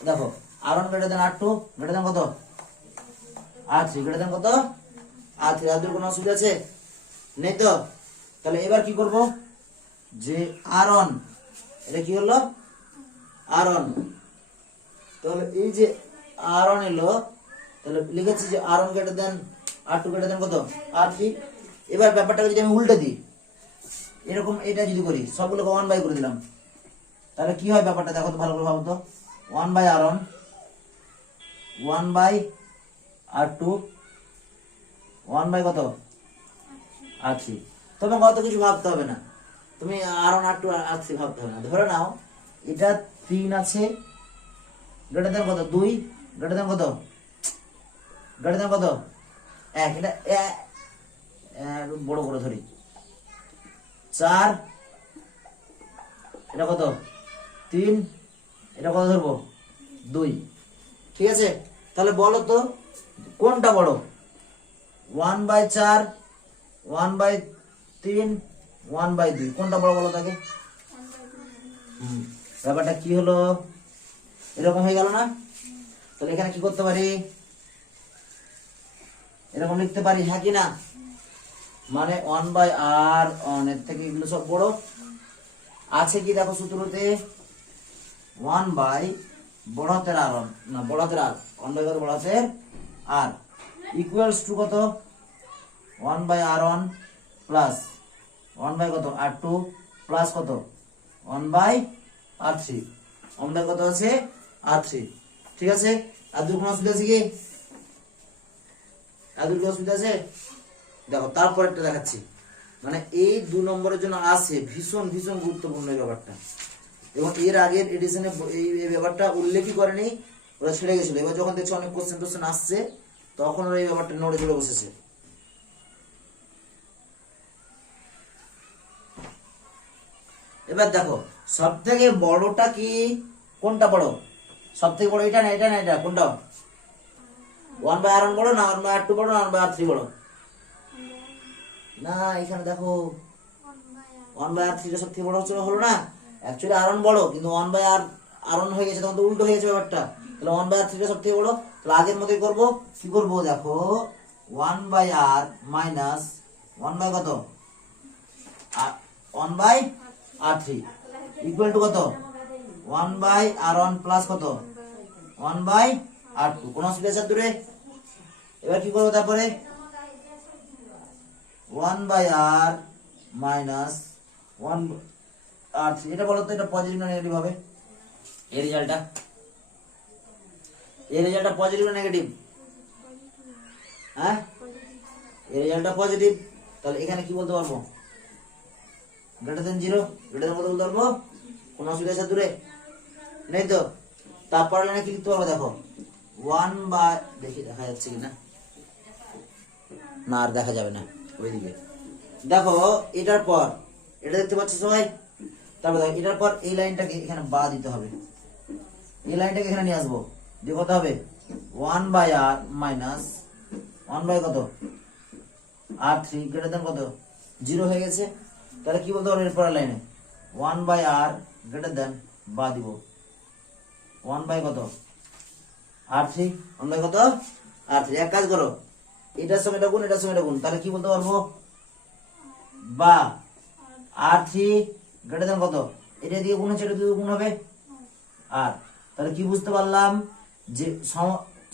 দেখো R1 greater than R2 greater than কত R3 গ্রেটার দেন কত R3, আর কোনো অসুবিধা আছে নেই তো? তাহলে এবার কি করব, যে R1 এটা কি হলো R1, তাহলে এই যে R1 এলো, তাহলে লিখেছি যে R1 greater than R2 greater than কত R3। এবার ব্যাপারটাকে যদি আমি উল্টে দিই, এরকম এটা যদি করি, সবগুলোকে 1/, করে দিলাম, তাহলে কি হয় ব্যাপারটা দেখো তো ভালো করে ভাবো তো, 1/R1 1/R2 1/ কত R3। তবে কত কিছু ভাবতে হবে না, তুমি R1 R2 R3 ভাবতে হবে না। ধরে নাও এটা 3 আছে, গ্রেটার দেন কত 2 গ্রেটার দেন কত 1, এটা বড় করে ধরি 4, এটা কত 3, এটা কত ধরবো 2, ঠিক আছে? তাহলে বলো তো কোনটা বড়, 1/4 1/3 1/2, কোনটা বড় বলো তাকে? ব্যাপারটা কি হলো, এরকম হয়ে গেল না? তাহলে এখানে কি করতে পারি, এরকম লিখতে পারি, হ্যাঁ কি না? মানে 1/R1 এর থেকে এগুলো সব বড় আছে কি, দেখো সূত্রতে 1/ বড় হাতের R1 না বড় হাতের R, 1/, কত বড় হাতের R ইকুয়ালস টু কত 1/R1 প্লাস 1/ কত R2 প্লাস কত 1/R3, 1/ কত আছে R3, ঠিক আছে? আর দুটো কোনো অসুবিধা আছে কি, আর দুটো অসুবিধা আছে? দেখো তারপর একটা দেখাচ্ছি, মানে এই 2 নম্বরের জন্য আছে ভীষণ ভীষণ গুরুত্বপূর্ণ এই ব্যাপারটা, এবং এর আগের এডিশনে এই ব্যাপারটা উল্লেখই করেনি, ওরা ছেড়ে গেছিল। এবার যখন দেখছো অনেক কোশ্চেন আসছে, তখন ওরা এই ব্যাপারটা নড়ে চড়ে বসেছে। এবার দেখো সব থেকে বড়টা কি, কোনটা বড়, সব থেকে বড় এটা না এটা না এটা, কোনটা 1/R1 বড় না 1/R2 বড় না 1/R3 বড়? না এখানে দেখো 1/R3 সব থেকে বড় হলো না, অ্যাকচুয়ালি R1 বড়, কিন্তু 1/R1 হয়ে গেছে, তখন তো উল্টো হয়ে গেছে ব্যাপারটা। তাহলে 1/R3 সব থেকে বড়, তাহলে আগের মতোই করবো, কি করবো দেখো 1 বাই আর মাইনাস 1 বাই কত 1 by R three equal to কত 1 বাই আর ওয়ান প্লাস কত 1 বাই আর টু। কোন অসুবিধা আছে দূরে? এবার কি করবো তারপরে 1 by R minus 1 R three. এটা বলো তো এটা পজিটিভ না নেগেটিভ হবে? এই রেজাল্টটা পজিটিভ না নেগেটিভ? হ্যাঁ, এই রেজাল্টটা পজিটিভ। তাহলে এখানে কি বলতে পারবো? Greater than 0। গ্রেটার দেন কত বলতে পারবো? কোন অসুবিধা আছে দূরে? নেই তো? তারপর লাইনে কি লিখতে পারবো দেখো 1 বাই, দেখি দেখা যাচ্ছে কিনা, না আর দেখা যাবে না ওইদিকে। দেখো এটার পর এটা দেখতে পাচ্ছ সবাই? তারপর দেখো এটার পর এই লাইনটাকে এখানে বা দিতে হবে, এই লাইনটাকে এখানে নিয়ে আসবো, দিয়ে কত হবে 1 বাই আর মাইনাস 1 বাই কত আর থ্রি গ্রেটার দেন কত 0 হয়ে গেছে। তাহলে কি বলতে পারবো এরপর লাইনে 1 বাই আর গ্রেটার দেন বা দিব 1 বাই কত আর থ্রি, 1 বাই কত আর থ্রি। এক কাজ করো, এটার সঙ্গে এটা গুণ, এটার সঙ্গে এটা গুণ, তাহলে কি বলতে পারবো বা আর থ্রি গ্রেটার দেন কত, এটা দিয়ে গুণ হচ্ছে, এটা দিয়ে গুণ হবে আর। তাহলে কি বুঝতে পারলাম যে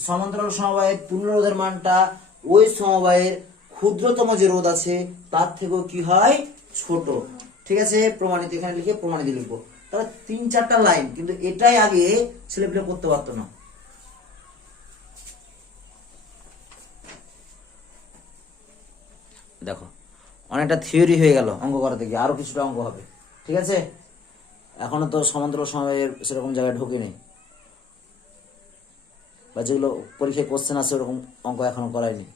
সমান্তরাল সমবায়ের তুল্য রোধের মানটা ওই সমবায়ের ক্ষুদ্রতম যে রোধ আছে তার থেকেও কি হয় ছোট। ঠিক আছে, প্রমাণিত এখানে লিখে প্রমাণিত লিখবো। তাহলে 3-4টা লাইন, কিন্তু এটাই আগে ছেলেপেলে করতে পারতো না। দেখো অনেকটা থিওরি হয়ে গেল অঙ্ক করা থেকে, আরো কিছুটা অঙ্ক হবে। ঠিক আছে, এখনো তো সমান্তরাল সমবায়ের সেরকম জায়গায় ঢুকিনি, বা যেগুলো পরীক্ষায় কোশ্চেন আছে ওরকম অঙ্ক এখনো করাইনি,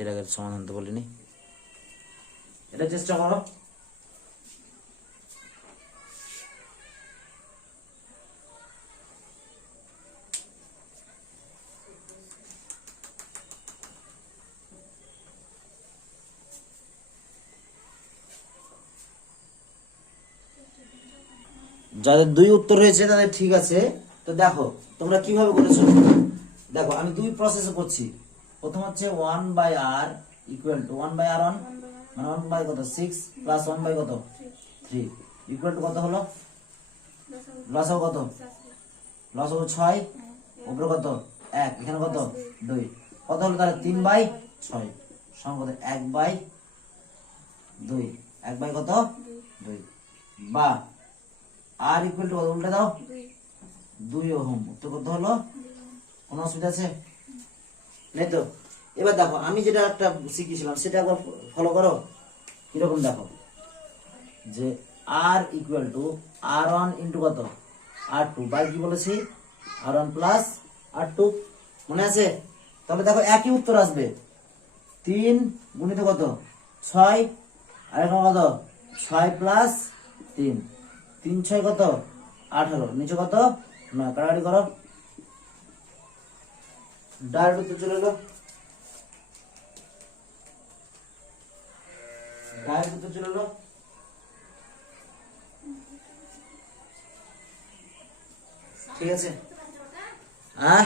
এর আগে সমাধান তো বলিনি। এটা চেষ্টা করো। যাদের 2 উত্তর হয়েছে তাদের ঠিক আছে। তো দেখো তোমরা কিভাবে করেছো, দেখো আমি 2 প্রসেসে করছি। প্রথম হচ্ছে 1 by R equal to 1 by R 1 মানে 1 বাই কত 6 প্লাস 1 বাই কত 3 ইকুয়াল টু কত হলো, লসাগু কত, লসাগু 6 উপরে কত 1, এখানে কত 2, কত হলো তাহলে 3 বাই 6 সমান কত 1 বাই 2, 1 বাই কত 2 বা আর ইকুয়াল টু কত উল্টে দাও 2 ওহম। উত্তর কত হলো? কোনো অসুবিধা আছে নেই তো? এবার দেখো আমি যেটা একটা শিখিয়েছিলাম সেটা একবার ফলো করো। কিরকম দেখো যে R equal to R one into কত আর টু বাই কি বলেছি R one plus R two, মনে আছে? তাহলে দেখো একই উত্তর আসবে, 3 গুণিত কত 6 আর এখন কত 6 প্লাস 3, 3 6 কত 18, নিচে কত 9, কাটাকাটি করো, ডাইরেক্ট উত্তর চলে এলো, ডাইরেক্ট উত্তর চলে এলো। ঠিক আছে, হ্যাঁ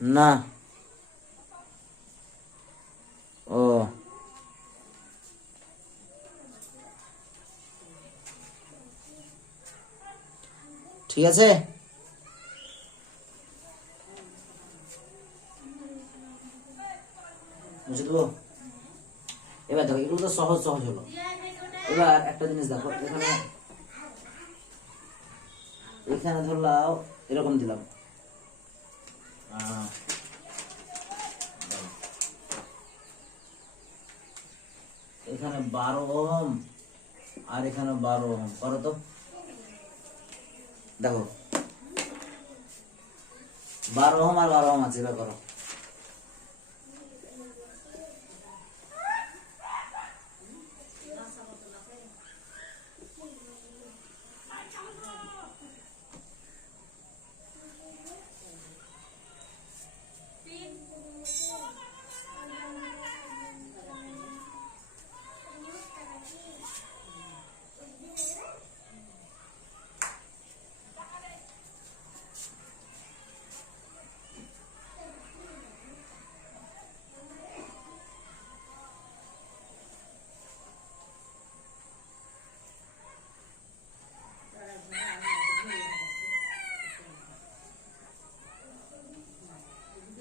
না ও ঠিক আছে। বুঝে দেবো। এবার দেখো এগুলো তো সহজ সহজ হলো। এবার একটা জিনিস দেখো, এখানে এখানে ধরলাম এরকম দিলাম, এখানে 12 ওহম আর এখানে 12 ওহম, করো তো দেখো 12 ওহম আর 12 ওহম আছে, এবার করো।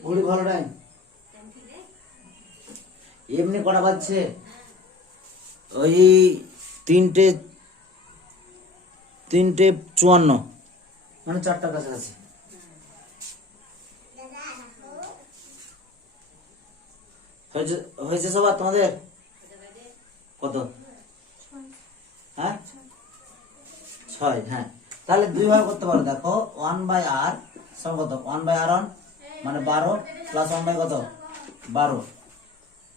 ঘড়ি ভালো নাই, এমনি কটা বাজছে? ওই 3:54, মানে 4টার কাছাকাছি। হয়েছে সবার তোমাদের? কত? হ্যাঁ 6। হ্যাঁ, তাহলে 2 ভাবে করতে পারো। দেখো 1/r সমান কত? 1/r1 মানে 12 প্লাস 1 কত? 12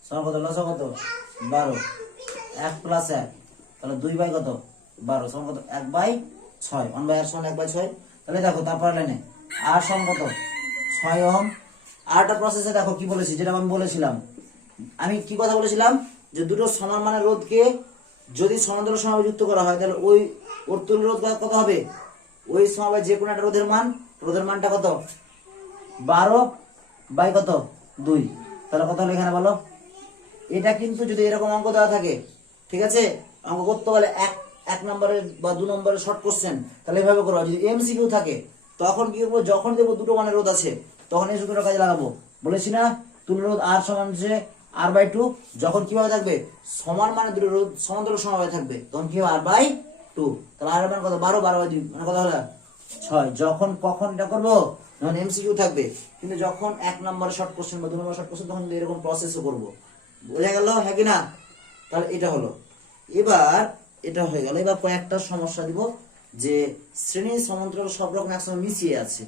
সমান কত? লসা কত? 12। 1 প্লাস 1 তাহলে 2 কত? 12 সমান কত? 1/6। 1/r সমান 1/6। তাহলে দেখো তারপর লাইনে r সমান কত? 6 ওহম। আরটা প্রসেসে দেখো কি বলেছি, যেটা আমি বলেছিলাম, আমি কি কথা বলেছিলাম, যে দুটো সমান মানের রোধকে যদি সমান্তরাল সমবায়ে যুক্ত করা হয় তাহলে ওই ওর তুল্য রোধ কত হবে? ওই সমবায়ে যে কোনো একটা রোধের মানটা কত? 12 কত? 2। তাহলে কত হলো এখানে বলো? এটা কিন্তু যদি এরকম অঙ্ক দেওয়া থাকে, ঠিক আছে, অঙ্ক করতে বলে এক নম্বরের বা 2 নম্বরের শর্ট কোশ্চেন, তাহলে এভাবে করবো। যদি এমসিকিউ থাকে তখন কি করবো? যখন দেবো দুটো মানের রোধ আছে তখন এই সূত্রটা কাজে লাগাবো। বলেছি না তুল্য রোধ r সমান যে r/2। যখন কিভাবে থাকবে? সমান মানে দুটো রোধ সমান্তরাল সমবায়ে থাকবে তখন কি হবে? r/2। তাহলে r মান কত? 12/2 মানে কত হলো? 6। যখন কখন এটা করবো? যখন এমসিকিউ থাকবে। কিন্তু যখন 1 নম্বরের শর্ট কোশ্চেন বা 2 নম্বরের শর্ট কোশ্চেন তখন কিন্তু এরকম প্রসেসও করবো। বোঝা গেল? হ্যাঁ কি না? তাহলে এটা হলো। এবার এটা হয়ে গেল। এবার কয়েকটা সমস্যা দিব যে শ্রেণী সমান্তরাল সব রকম একসঙ্গে মিশিয়ে আছে,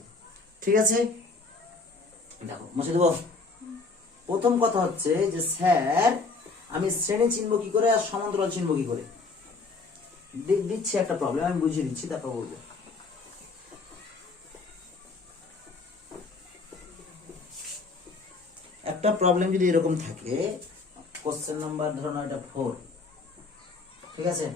ঠিক আছে? দেখো মুছে দেবো। প্রথম কথা হচ্ছে যে স্যার আমি শ্রেণী চিনব কি করে আর সমান্তরাল চিনব কি করে? দিচ্ছি একটা প্রবলেম, আমি বুঝিয়ে দিচ্ছি তারপর বলবো। একটা প্রবলেম যদি এরকম থাকে, কোশ্চেন নাম্বার ধরো না এটা 4, ঠিক আছে?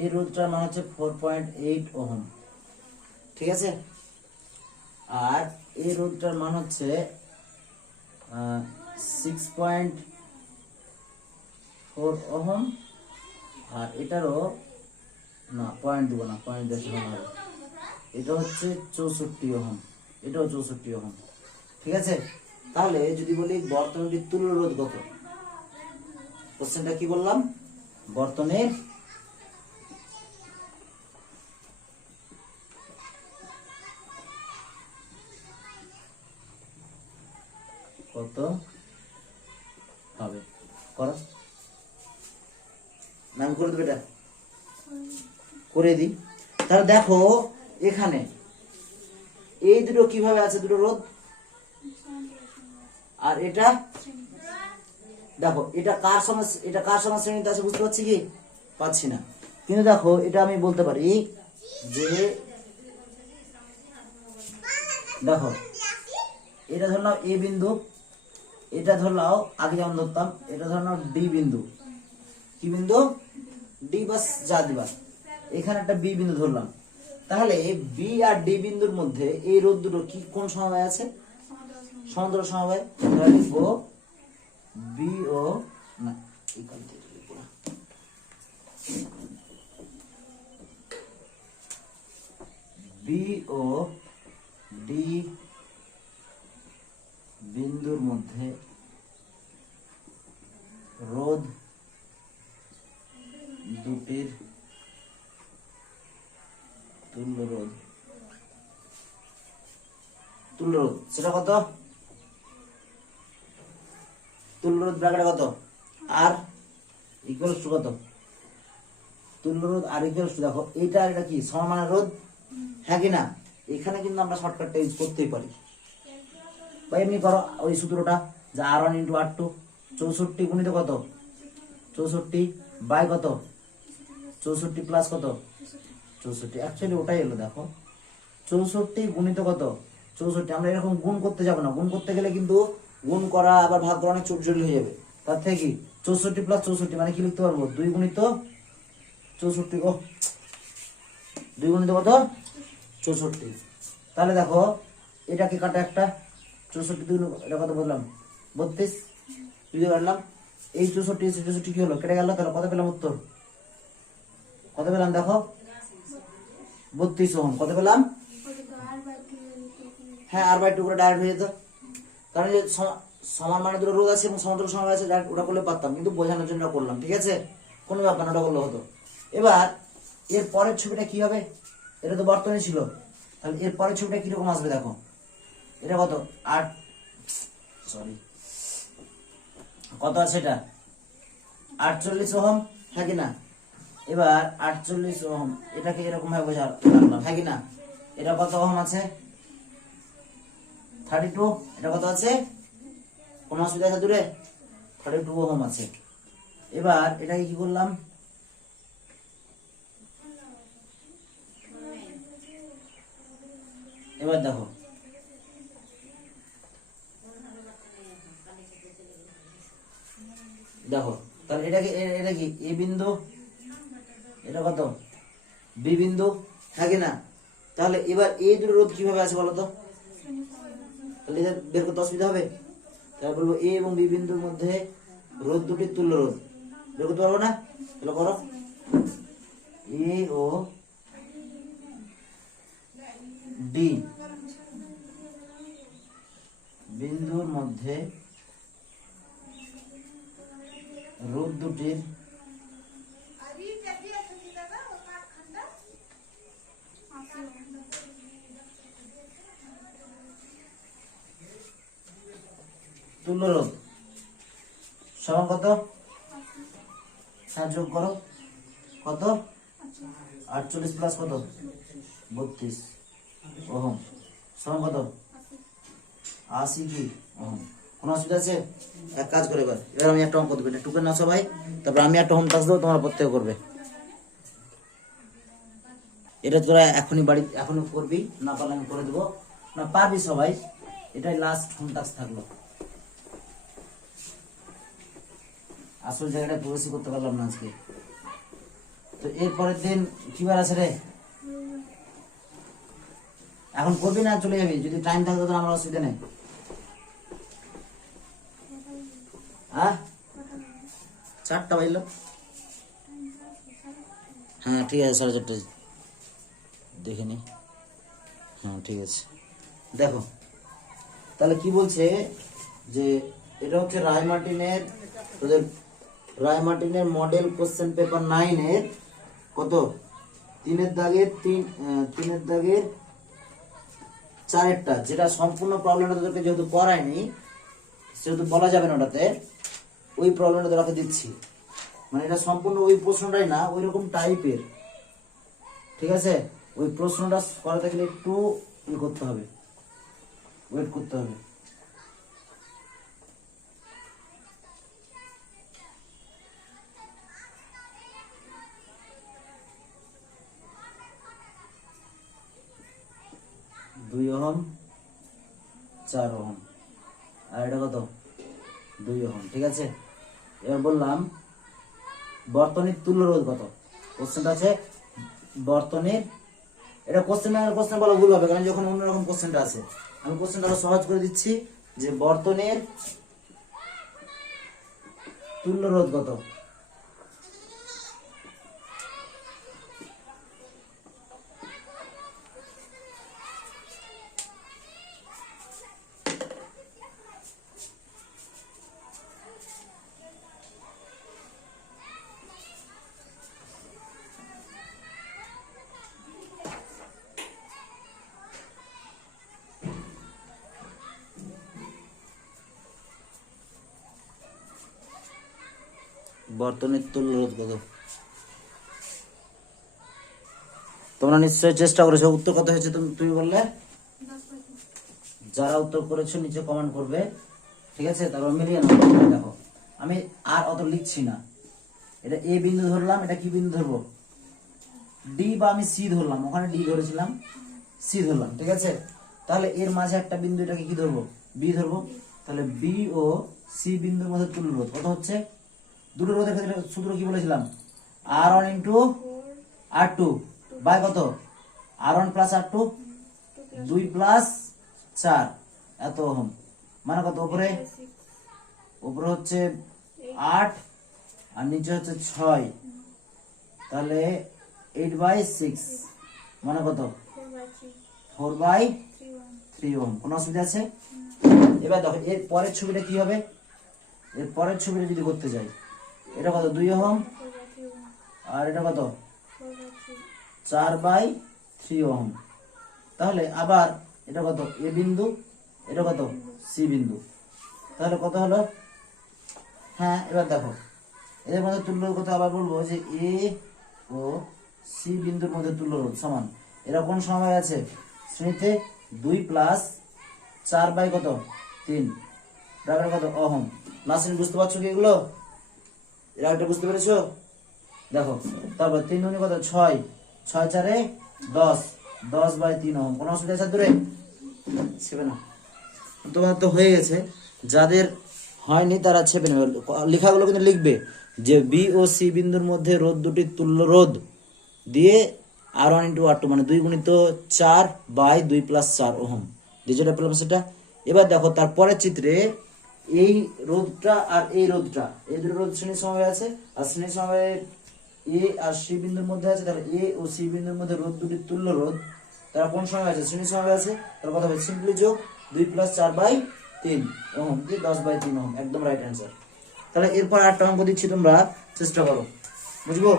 এই রোধটার মান হচ্ছে 4.8 ওহম, ঠিক আছে? আর এই রোধটার মান হচ্ছে 6.4 ওহম। আর এটারও না, পয়েন্ট দিব না, পয়েন্ট বেশি হবে। এটা হচ্ছে 64 ওহম, এটাও 64 ওহম, ঠিক আছে? তাহলে যদি বলি বর্তনীটির তুল্য রোধ কত? কোশ্চেনটা কি বললাম? বর্তনীর কত হবে? করো, নাম করে দেবে, এটা করে দিই। তাহলে দেখো এখানে এই দুটো কিভাবে আছে, দুটো রোধ, আর এটা দেখো এটা কার সমান, এটা কার সমান শ্রেণীতে আছে বুঝতে পারছি কি? পাচ্ছি না। কিন্তু দেখো এটা আমি বলতে পারি যে দেখো এটা ধর নাও এ বিন্দু, এটা ধর নাও আগে যেমন ধরতাম, এটা ধর নাও ডি বিন্দু। কি বিন্দু? ডি বাস যা দিবা। এখানে একটা বি বিন্দু ধরলাম। তাহলে বি আর ডি বিন্দুর মধ্যে এই রোধ দুটো কি কোন সমবায় আছে? সমান্তরাল সমবায়। তাহলে লিখবো বি ও না এখান থেকে লিখবো না, বি ও ডি বিন্দুর মধ্যে রোধ দুটির তুল্য রোধ, তুল্য রোধ সেটা কত? তুল্য রোধ ব্র্যাকেটে কত? আর ইকুয়ালস টু কত? তুল্য রোধ আর ইকুয়ালস টু, দেখো এইটা আর এটা কি সমানের রোধ, হ্যাঁ কি না? এখানে কিন্তু আমরা শর্টকাটটা ইউজ করতেই পারি, বা এমনি করো ওই সূত্রটা যে r1 × r2, 64 গুণিত কত? 64 বাই কত? 64 প্লাস কত? 64। অ্যাকচুয়ালি ওটাই এলো, দেখো 64 গুণিত কত? 64। আমরা এরকম গুণ করতে যাব না, গুণ করতে গেলে কিন্তু গুণ করা আবার ভাগ করা অনেক জটিল হয়ে যাবে। তার থেকে কি 64 প্লাস 64 মানে কি লিখতে পারবো? 2 গুণিত 64। ও 2 গুণিত কত? 64। তাহলে দেখো এটাকে কাটা একটা, 64 দুগুণ এটা কত বললাম 32, যদি কাটলাম এই 64 কি হলো কেটে গেল, তাহলে কত পেলাম উত্তর, কত পেলাম দেখো 32 ওহম। কত পেলাম, হ্যাঁ r/2 করে ডাইরেক্ট হয়ে যেত, কারণ যে সমান মানে দুটো রোধ আছে এবং সমান্তরাল সমান আছে, ডাইরেক্ট ওটা করলে পারতাম, কিন্তু বোঝানোর জন্য করলাম, ঠিক আছে, কোনো ব্যাপার না, ওটা করলে হতো। এবার এর পরের ছবিটা কি হবে, এটা তো বর্তনী ছিল, তাহলে এর পরের ছবিটা কিরকম আসবে দেখো, এটা কত 8, সরি কত আছে এটা 48 ওহম, হ্যাঁ কি না। এবার 48 ওহম এটাকে এরকম ভাবে বোঝা রাখলাম, হ্যাঁ কি না। এটা কত ওহম আছে 32, এটা কত আছে, কোন অসুবিধা আছে দূরে 32 ওহম আছে। এবার এটাকে কি করলাম, এবার দেখো দেখো তাহলে এটাকে এটা কি এ বিন্দু, এটা কত বি বিন্দু, হ্যাঁ কি না। তাহলে এবার এই দুটো রোধ কিভাবে আছে বলো তো, তাহলে এটা বের করতে অসুবিধা হবে, তাহলে বলবো এ এবং বি বিন্দুর মধ্যে রোধ দুটির তুল্য রোধ, বের করতে পারবো না, তাহলে করো এ ও বি বিন্দুর মধ্যে রোধ দুটির তুল্য রোধ সমান কত, হ্যাঁ যোগ করো কত 48 প্লাস কত 32 ওহম সমান কত 80 কি ওহম। কোনো অসুবিধা আছে, এক কাজ করে এবার আমি একটা অঙ্ক দেবো, এটা টুকে না সবাই, তারপর আমি একটা হোম টাস্ক দেবো, তোমরা প্রত্যেক করবে, এটা তোরা এখনই বাড়ি এখনো করবি, না পারলে আমি করে দেবো, না পারবি সবাই, এটাই লাস্ট হোম টাস্ক থাকলো, আসল জায়গাটা প্রবেশই করতে পারলাম না আজকে। তো এরপরের দিন কি বার আছে রে, এখন করবি না চলে যাবি, যদি টাইম থাকতো তো আমার অসুবিধা নেই, হ্যাঁ 4টা বাজলো, হ্যাঁ ঠিক আছে 4:30 দেখে নি, হ্যাঁ ঠিক আছে। দেখো তাহলে কি বলছে যে এটা হচ্ছে রায়মার্টিনের, তোদের রায়মার্টিনের মডেল কোশ্চেন পেপার 9 এর কত 3 দাগের 4টা, যেটা সম্পূর্ণ প্রবলেমটা তোদেরকে যেহেতু করায়নি সেহেতু বলা যাবে না ওটাতে, ওই প্রবলেমটা তোরাকে দিচ্ছি, মানে এটা সম্পূর্ণ ওই প্রশ্নটাই না, ওই রকম টাইপের, ঠিক আছে। ওই প্রশ্নটা করাতে গেলে একটু ই করতে হবে, ওয়েট করতে হবে। দুই ওহম 4 ওহম আর এটা কত 2 ওহম, ঠিক আছে। এবার বললাম বর্তনীর তুল্য রোধ কত, কোশ্চেনটা আছে বর্তনীর, এটা কোশ্চেন বলা ভুল হবে, কারণ যখন অন্যরকম কোশ্চেনটা আছে, আমি কোশ্চেনটা সহজ করে দিচ্ছি, যে বর্তনীর তুল্য রোধ কত, বর্তনীর তুল্য রোধ কত, তোমরা নিশ্চয়ই চেষ্টা করেছো, উত্তর কত হয়েছে তুমি বললে, যারা উত্তর করেছো নিচে কমেন্ট করবে, ঠিক আছে, তারপর মিলিয়ে নাও। দেখো আমি আর অত লিখছি না, এটা এ বিন্দু ধরলাম, এটা কি বিন্দু ধরবো ডি, বা আমি সি ধরলাম, ওখানে ডি ধরেছিলাম সি ধরলাম, ঠিক আছে। তাহলে এর মাঝে একটা বিন্দু, এটাকে কি ধরবো বি ধরবো, তাহলে বি ও সি বিন্দুর মধ্যে তুল্য রোধ কত হচ্ছে, দুটো রোধের ক্ষেত্রে সূত্র কি বলেছিলাম R1 × R2 বাই কত R1 প্লাস R2 2 প্লাস 4 এত ওহম, মানে কত? উপরে হচ্ছে 8 আর নিচে হচ্ছে 6, তাহলে 8/6 মানে কত? 4/3 ওহম। কোনো অসুবিধা আছে? এবার দেখো এর পরের ছবিটা কি হবে। এর পরের ছবিটা যদি করতে যাই, এটা কত? 2 ওহম, আর এটা কত? 4/3 ওহম। তাহলে আবার এটা কত? এ বিন্দু, এটা কত? সি বিন্দু। তাহলে কত হলো? হ্যাঁ, এবার দেখো এদের মধ্যে তুল্য রোধ কত, আবার বলবো যে এ ও সি বিন্দুর মধ্যে তুল্য রোধ সমান। এরা কোন সময় আছে শ্রেণীতে? 2 প্লাস 4/3 বরাবর কত? ওহম। নাসরিন বুঝতে পারছো কি এগুলো? এরা একটা বুঝতে পেরেছো? দেখো তারপর 3 দুগুণে কত? 6, 6 4 10, 10/3 ওহম। কোনো অসুবিধা আছে দূরে? ছেবে না। তোমার তো হয়ে গেছে, যাদের হয়নি তারা ছেপে নেবে। লেখাগুলো কিন্তু লিখবে যে বি ও সি বিন্দুর মধ্যে রোধ দুটির তুল্য রোধ দিয়ে R1 × R2 মানে 2 গুণিত 4/2 প্লাস 4 ওহম দিয়ে যেটা পেলাম সেটা। এবার দেখো তারপরের চিত্রে এই রোধটা আর এই রোধটা, এই দুটো রোধ শ্রেণী সমবায় আছে, আর শ্রেণী সমবায়ের এ আর সি বিন্দুর মধ্যে আছে। তাহলে এ ও সি বিন্দুর মধ্যে রোধ দুটির তুল্য রোধ, তারা কোন সময় আছে? শ্রেণী সমবায় আছে। তাহলে কত হবে? সিম্পলি যোগ 2 প্লাস 4/3 ওহম দিয়ে 10/3 ওহম, একদম রাইট অ্যান্সার। তাহলে এরপর আরেকটা অঙ্ক দিচ্ছি, তোমরা চেষ্টা করো, বুঝবো?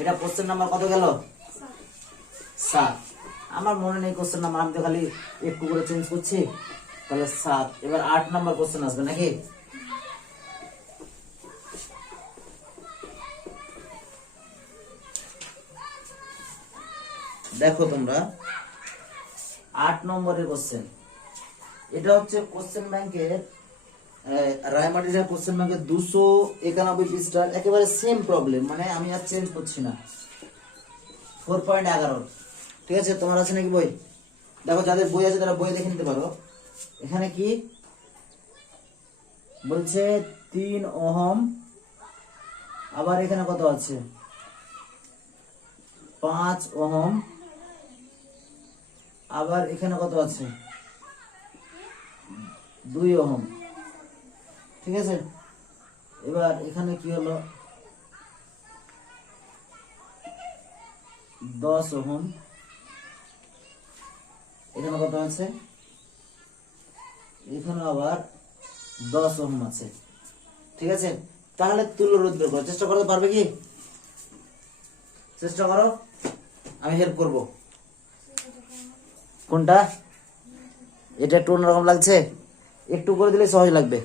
এটা কোশ্চেন নাম্বার কত গেল? 7। আমার মনে নেই কোশ্চেন নাম্বার, আমি তো খালি একটু করে চেঞ্জ করছি। তাহলে 7। এবার 8 নাম্বার কোশ্চেন আসবে নাকি? দেখো তোমরা 8 নম্বরের কোশ্চেন। এটা হচ্ছে কোশ্চেন ব্যাংকের রায়মাটির কোশ্চেন ব্যাংকের 291 পৃষ্ঠার একেবারে সেম প্রবলেম, মানে আমি আর চেঞ্জ করছি না। 4.11। ঠিক আছে, তোমার আছে নাকি বই? দেখো যাদের বই আছে তারা বই দেখে নিতে পারো। এখানে কি বলছে? 3 ওহম, আবার এখানে কত আছে? 5 ওহম, আবার এখানে কত আছে? 2 ওহম। ঠিক আছে, এবার এখানে কি হলো? 10 ওহম, এখানে কত আছে? এখানে আবার 10 ওহম আছে। ঠিক আছে, তাহলে তুল্য রোধ বের করো। চেষ্টা করতে পারবে কি? চেষ্টা করো, আমি হেল্প করব। কোনটা? এটা একটু অন্যরকম লাগছে, একটু করে দিলে সহজ লাগবে।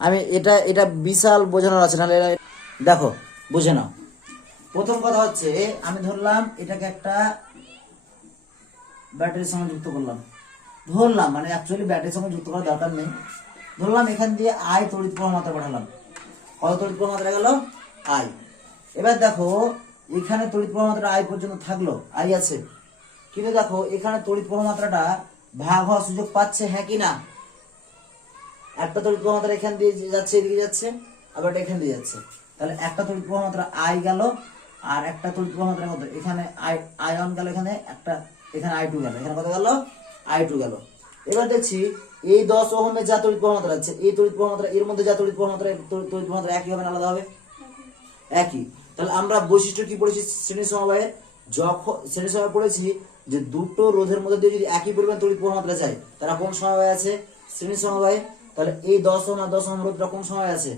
আমি এটা বিশাল বোঝানোর আছে, নাহলে দেখো বুঝে নাও। প্রথম কথা হচ্ছে, আমি ধরলাম এটাকে একটা ব্যাটারির সঙ্গে যুক্ত করলাম। ধরলাম, মানে অ্যাকচুয়ালি ব্যাটারির সঙ্গে যুক্ত করার দরকার নেই। ধরলাম এখান দিয়ে আই তড়িৎ প্রবাহ মাত্রা পাঠালাম। কত তড়িৎ প্রবাহ মাত্রা গেল? আই। এবার দেখো এখানে তড়িৎ প্রবাহ মাত্রা আই পর্যন্ত থাকলো, আই আছে, কিন্তু দেখো এখানে তড়িৎ প্রবাহ মাত্রাটা ভাগ হওয়ার সুযোগ পাচ্ছে, হ্যাঁ কি না? একটা তড়িৎ প্রবাহ মাত্রা এখান দিয়ে যাচ্ছে, এদিকে যাচ্ছে, আবার এটা এখান দিয়ে যাচ্ছে। তাহলে একটা তড়িৎ প্রবাহ মাত্রা আই গেল, আর একটা তড়িৎ প্রবাহ মাত্রা কত? এখানে আই1 গেল, এখানে একটা, এখানে I2 গেল, এখানে কত গেল? I2 গেল। এবার দেখছি এই 10 ওহমের যা তড়িৎ প্রবাহ মাত্রা আছে, এই তড়িৎ প্রবাহ মাত্রা এর মধ্যে যা তড়িৎ প্রবাহ মাত্রা, তড়িৎ প্রবাহ মাত্রা একই হবে না আলাদা হবে? একই। তাহলে আমরা বৈশিষ্ট্য কি পড়েছি শ্রেণী সমবায়ে? যখন শ্রেণী সমবায় পড়েছি যে দুটো রোধের মধ্যে দিয়ে যদি একই পরিমাণ তড়িৎ প্রবাহ মাত্রা যায়, তারা কোন সমবায়ে আছে? শ্রেণী সমবায়ে। তাহলে এই 10 ওহম আর 10 ওহম রোধটা কোন সমবায়ে আছে?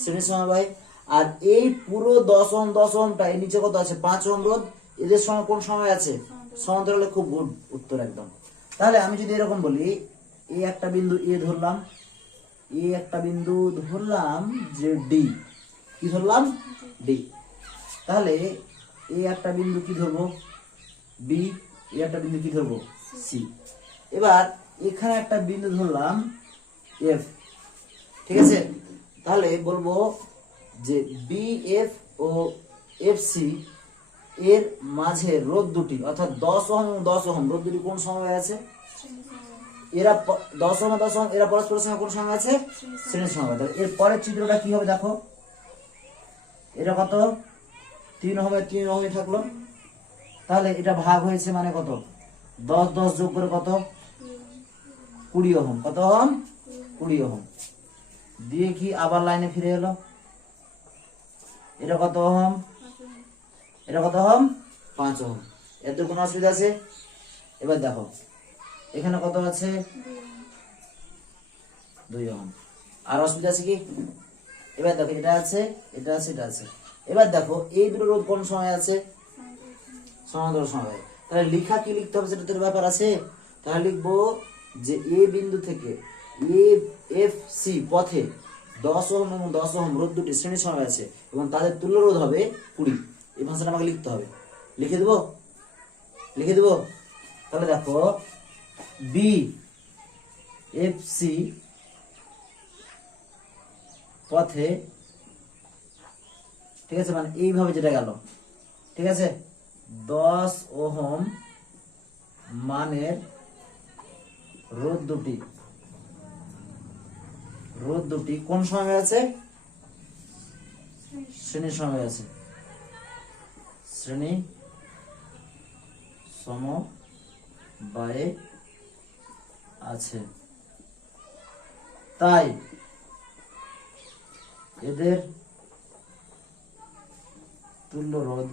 শ্রেণী সমবায়ে। আর এই পুরো 10 ওহমটা এর নিচে কত আছে? 5 ওহম রোধ, এদের সঙ্গে কোন সময় আছে? সমান্তরালে। খুব গুড উত্তর একদম। তাহলে আমি যদি এরকম বলি, এই একটা বিন্দু এ ধরলাম, এই একটা বিন্দু ধরলাম যে ডি, কি ধরলাম? ডি। তাহলে এই একটা বিন্দু কি ধরবো? বি। এই একটা বিন্দু কি ধরবো? সি। এবার এখানে একটা বিন্দু ধরলাম এফ। ঠিক আছে, তাহলে বলবো যে B F O F C এর মাঝে রোধ দুটি, অর্থাৎ 10 ওহম এবং 10 ওহম রোধ দুটি কোন সময় আছে? এরা 10 ওহম আর 10 ওহম এরা পরস্পরের সঙ্গে কোন সময় আছে? শ্রেণী সমবায়। এর পরের চিত্রটা কি হবে দেখো, এটা কত? 3 ওহমের 3 ওহমই থাকলো। তাহলে এটা ভাগ হয়েছে মানে কত, 10 10 যোগ করে কত, 20 ওহম। কত ওহম, 20 ওহম। দিয়ে কি আবার লাইনে ফিরে এলো, এটা কত ওহম, এটা কত ওহম, 5 ওহম। এর কোনো অসুবিধা আছে? এবার দেখো এখানে কত আছে, 2 ওহম। আর অসুবিধা আছে কি? এবার দেখো এটা আছে, এটা আছে, এটা আছে। এবার দেখো এই দুটো রোধ কোন সময় আছে, সমান্তরাল সময়। তাহলে লেখা কি লিখতে হবে সেটা তোর ব্যাপার আছে। তাহলে লিখবো যে এ বিন্দু থেকে এ এফ সি পথে 10 ওহম এবং 10 ওহম রোধ দুটি শ্রেণী সময় আছে এবং তাদের তুল্য রোধ হবে 20। এই ভাষাটা আমাকে লিখতে হবে। লিখে দেবো, লিখে দেবো। তাহলে দেখো বি এফ সি পথে, ঠিক আছে, মানে এইভাবে যেটা গেল, ঠিক আছে, 10 ওহম মানের রোধ দুটি কোন সময় আছে, শ্রেণী সময় আছে, শ্রেণী সমবায়ে আছে। তাই এদের তুল্য রোধ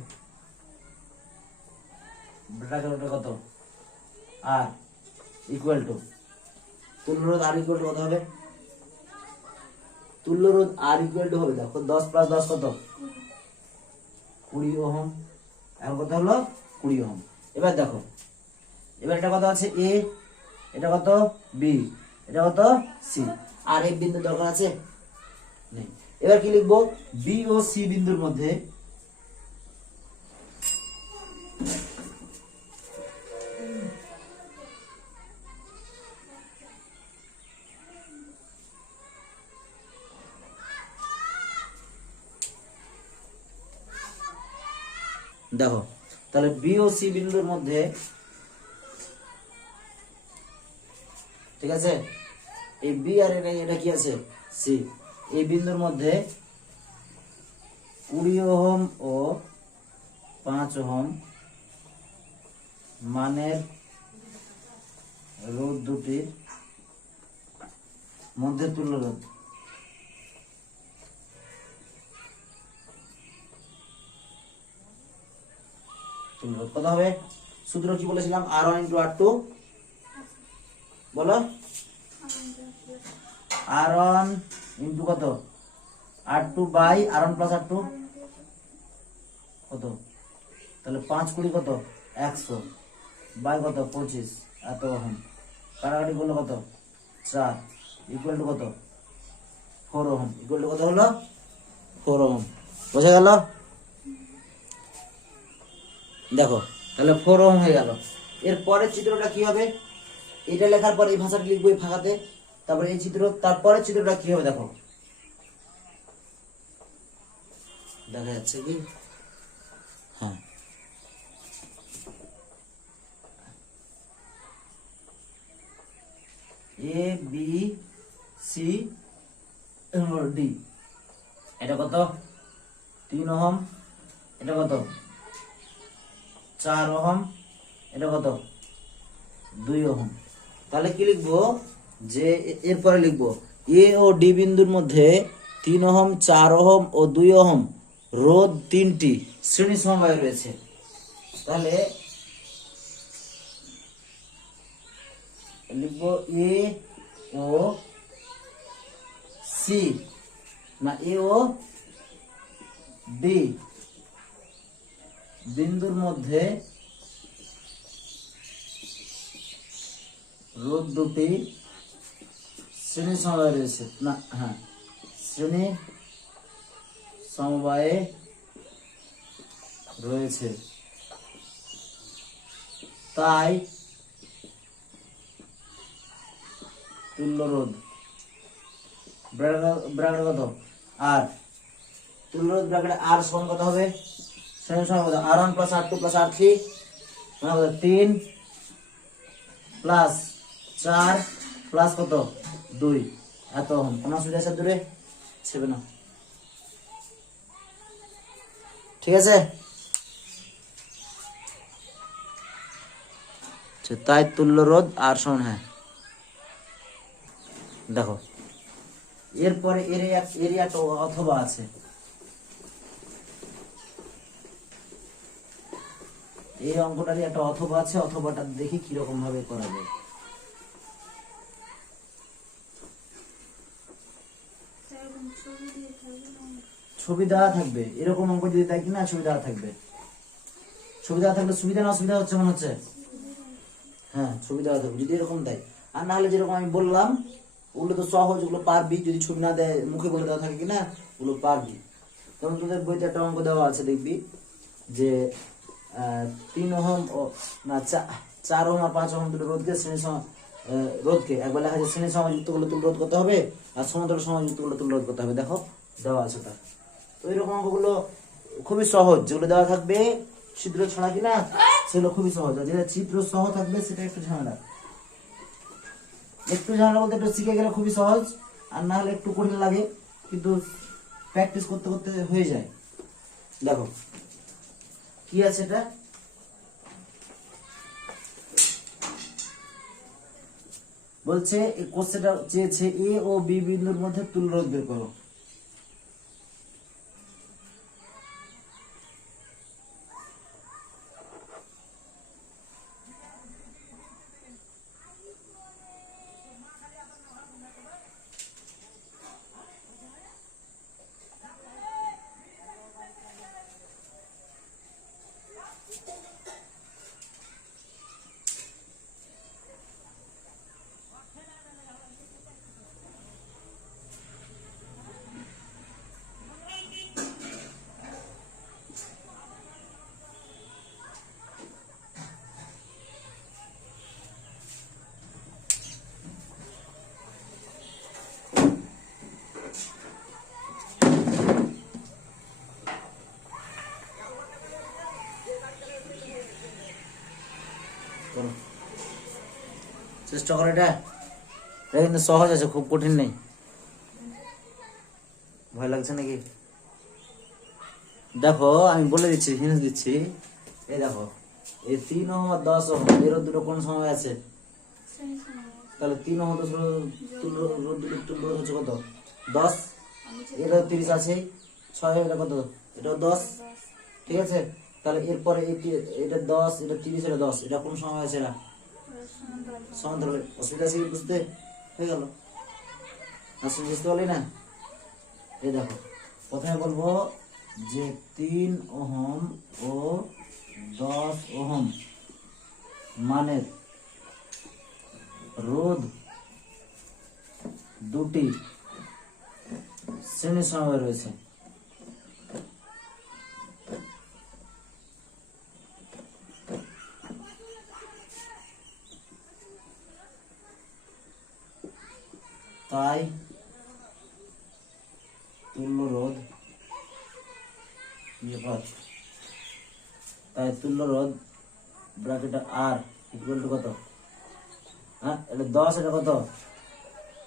কত, আর ইকুয়াল টু, তুল্য রোধ আর ইকুয়াল টু কত হবে, তুল্য রোধ আর ইকুয়াল টু হবে, দেখো 10 + 10 কত, 20 ওহম। এখন কত হলো, 20 ওহম। এবার দেখো এবার এটা কত আছে এ, এটা কত বি, এটা কত সি। আর এই বিন্দু দরকার আছে নেই। এবার কি লিখবো, বি ও সি বিন্দুর মধ্যে দেখো, তাহলে বি ও সি বিন্দুর মধ্যে, ঠিক আছে, এই বি আর এটা কি আছে সি, এই বিন্দুর মধ্যে 20 ওহম ও 5 ওহম মানের রোধ দুটির মধ্যে তুল্য রোধ, কত হবে, সূত্র কি বলেছিলাম, R1 * R2, বলো R1 * কত, R2 বাই R1 + R2 কত, তাহলে 5 20 কত, 100 বাই কত, 25 এত ওহম। কাটাকাটি করলে কত, 4 ইকুয়াল টু কত, 4 ওহম। ইকুয়াল টু কত হলো, 4 ওহম। বোঝা গেল? দেখো তাহলে 4 ওহম হয়ে গেল। এর পরের চিত্রটা কি হবে, এটা লেখার পর এই ভাষাটা লিখবো এই ফাঁকাতে, তারপরে এই চিত্র, তারপরের চিত্রটা কি হবে দেখো, দেখা যাচ্ছে কি, হ্যাঁ, এ বি সি ডি, এটা কত, 3 ওহম, এটা কত 4 ওহম, এটা কত 2 ওহম। তাহলে কি লিখবো, যে এরপরে লিখবো এ ও ডি বিন্দুর মধ্যে 3 ওহম 4 ওহম ও 2 ওহম রোধ তিনটি শ্রেণী সমবায়ে রয়েছে। তাহলে লিখবো এ ও সি, না এ ও ডি বিন্দুর মধ্যে রোধ দুটি শ্রেণী সমবায়ে রয়েছে, না হ্যাঁ, শ্রেণী সমবায়ে রয়েছে। তাই তুল্য রোধ ব্র্যাকেট কত, আর তুল্য রোধ ব্র্যাকেটে আর সমান কত হবে, শ্রেণী সমান কত, R1 + R2 + R3 মানে কত, 3 + 4 + কত 2 এত ওহম। কোনো অসুবিধা আছে দূরে ছেবে না, ঠিক আছে? তাই তুল্য রোধ আর সমান, হ্যাঁ দেখো এরপরে এর একটা অথবা আছে। এই অঙ্কটারই একটা অথবা আছে, অথবাটা দেখি কিরকম ভাবে করা যায়। ছবি দেওয়া থাকবে, এরকম অঙ্ক যদি দেয় কিনা ছবি দেওয়া থাকবে। ছবি দেওয়া থাকলে সুবিধা না অসুবিধা হচ্ছে মনে হচ্ছে? হ্যাঁ ছবি দেওয়া থাকবে যদি এরকম দেয়। আর না হলে যেরকম আমি বললাম ওগুলো তো সহজ, ওগুলো পারবি। যদি ছবি না দেয় মুখে বলে দেওয়া থাকে কিনা ওগুলো পারবি। যেমন তোদের বইতে একটা অঙ্ক দেওয়া আছে, দেখবি যে 3 ওহম ও না 4 ওহম আর 5 ওহম দুটো রোধকে রোধকে একবার লেখা যায় শ্রেণী সমাযুক্ত করলে তুল্য রোধ করতে হবে, আর সমান্তরাল সমাযুক্ত করলে তুল্য রোধ করতে হবে। দেখো দেওয়া আছে তার। তো এরকম অঙ্কগুলো খুবই সহজ, যেগুলো দেওয়া থাকবে চিত্র ছড়া কিনা সেগুলো খুবই সহজ। আর যেটা চিত্র সহ থাকবে সেটা একটু ঝামেলা। একটু ঝামেলা বলতে একটু শিখে গেলে খুবই সহজ, আর না হলে একটু কঠিন লাগে, কিন্তু প্র্যাকটিস করতে করতে হয়ে যায়। দেখো কি আছে এটা, বলছে এই কোশ্চেনটা চেয়েছে এ ও বি বিন্দুর মধ্যে তুল্য রোধ বের করো। চেষ্টা করো, এটা কিন্তু সহজ আছে, খুব কঠিন নেই। ভয় লাগছে নাকি? দেখো আমি বলে দিচ্ছি, হিন্ট দিচ্ছি। এই দেখো এই 3 ওহম আর 10 ওহম এর দুটো কোন সময় আছে? তাহলে 3 ওহম তো তুল্য রোধ হচ্ছে কত? 10। এটা 30 আছে, 6 এটা কত? এটা 10। ঠিক আছে, তাহলে এরপরে এটা 10, এটা 30, এটা 10, এটা কোন সময় আছে? এরা সমান্তরাল। অসুবিধা আছে কি বুঝতে? হয়ে গেল। আসলে বুঝতে পারলি না? এই দেখো প্রথমে বলবো যে 3 ওহম ও 10 ওহম মানের রোধ দুটি শ্রেণী সমবায়ে রয়েছে। তাই তুল্য রোধ ব্র্যাকেটে আর ইকুয়াল টু কত? হ্যাঁ এটা 10, এটা কত?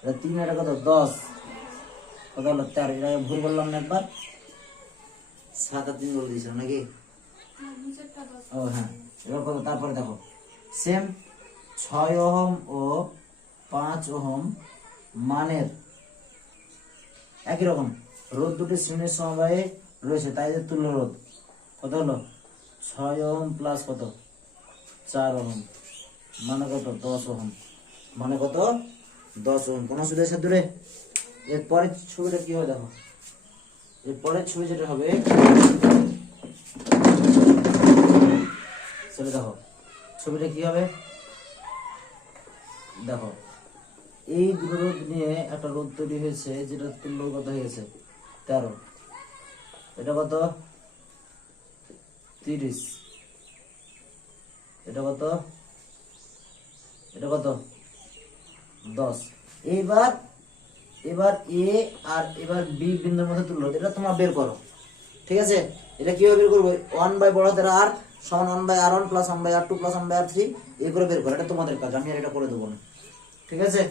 এটা 3, এটা কত? 10, কত হলো? 4। এটা ভুল বললাম না একবার? 7 আর 3 বলে দিয়েছিলাম নাকি? ও হ্যাঁ, এবার কত? তারপরে দেখো সেম 6 ওহম ও 5 ওহম মানের একই রকম রোধ দুটি শ্রেণীর সমবায়ে রয়েছে, তাই যে তুল্য রোধ কত হলো? 6 ওহম প্লাস কত? 4 ওহম মানে কত? 10 ওহম মানে কত? 10 ওহম। কোন অসুবিধা দূরে? এরপরের ছবিটা কি হবে দেখো, এরপরের ছবি যেটা হবে সেটা দেখো, ছবিটা কি হবে দেখো। এই দুটো রোধ নিয়ে একটা রোধ তৈরি হয়েছে, যেটা তুল্য কত হয়ে গেছে? 13। এটা কত? 30। এটা কত? এটা কত? 10। এবার এ আর এবার বি বিন্দুর মধ্যে তুল্য রোধ, এটা তোমরা বের করো। ঠিক আছে, এটা কিভাবে বের করবো? 1 বড় হাতের আর সমান 1/r1 plus 1/r2 plus 1/r3 এই করে বের করো। এটা তোমাদের কাজ, আমি আর এটা করে দেবো না। ঠিক আছে,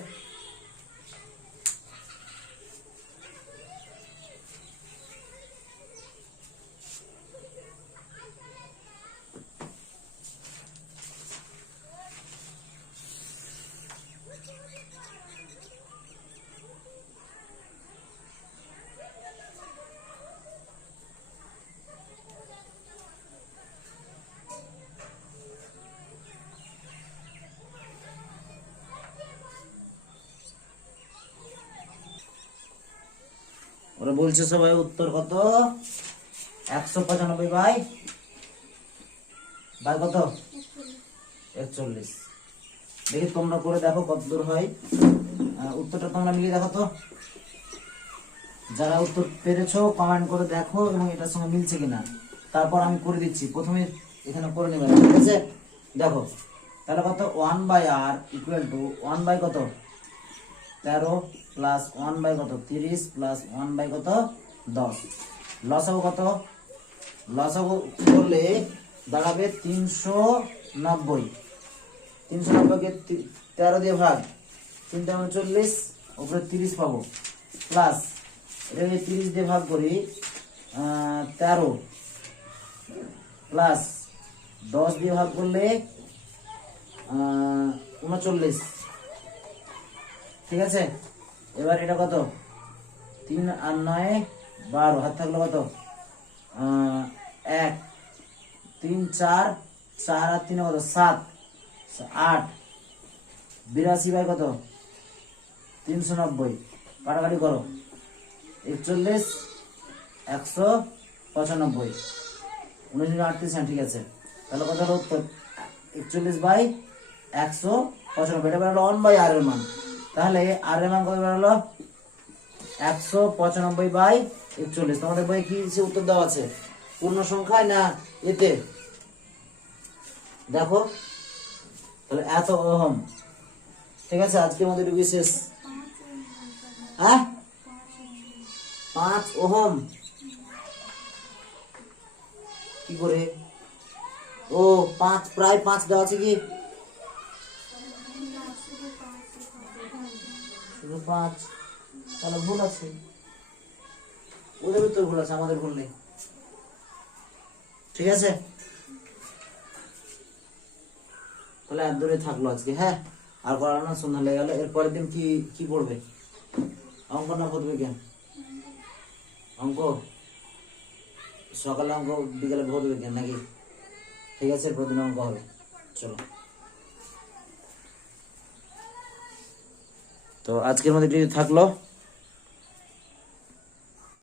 বলছে সবাই উত্তর কত? 195 বাই কত? 41। দেখি তোমরা করে দেখো কত দূর হয়। উত্তরটা তোমরা মিলিয়ে দেখো তো। যারা উত্তর পেরেছো কমেন্ট করে দেখো এবং এটার সঙ্গে মিলছে কিনা, তারপর আমি করে দিচ্ছি। প্রথমে এখানে করে নেবে, ঠিক আছে? দেখো তাহলে কত, 1/r ইকুয়াল টু 1 বাই কত 13 প্লাস 1 বাই কত 30 প্লাস 1 বাই কত 10। লসাগু কত? লসাগু করলে দাঁড়াবে 390। 390 কে 13 দিয়ে ভাগ, 3 × 40, উপরে 30 পাবো, প্লাস এটাকে 30 দিয়ে ভাগ করি 13, প্লাস 10 দিয়ে ভাগ করলে 39। ঠিক আছে, এবার এটা কত? 3 আর 9 12, হাত থাকলো কত? 1 3 4, 4 আর 3 কত? 7 8। 82 বাই কত? 390। কাটাকাটি করো, 41 195, 1938। ঠিক আছে, তাহলে কত হলো উত্তর? 41 বাই 195। এটা বেরোলো 1/r এর মান। তাহলে আর এর মান কত বেরোলো? 195 বাই 41। তোমাদের বইয়ে কি উত্তর দেওয়া আছে? পূর্ণ সংখ্যায় না এতে? দেখো তাহলে এত ওহম। ঠিক আছে, আজকে আমাদের বিশেষ 5 ওহম। কি করে? ও 5, প্রায় 5 দেওয়া আছে কি? শুধু 5, তাহলে ভুল আছে। ওদের তো ভুল আছে, আমাদের ভুল নেই। ঠিক আছে, তাহলে এত দূরে থাকলো আজকে। হ্যাঁ, আর পড়ানো সন্ধ্যা লেগে গেল। এরপরের দিন কি পড়বে? অঙ্ক না পড়বে কেন? অঙ্ক সকালে অঙ্ক, বিকালে ভোর দেবে কেন নাকি? ঠিক আছে, প্রতিদিন অঙ্ক হবে। চলো, তো আজকের মধ্যে থাকলো।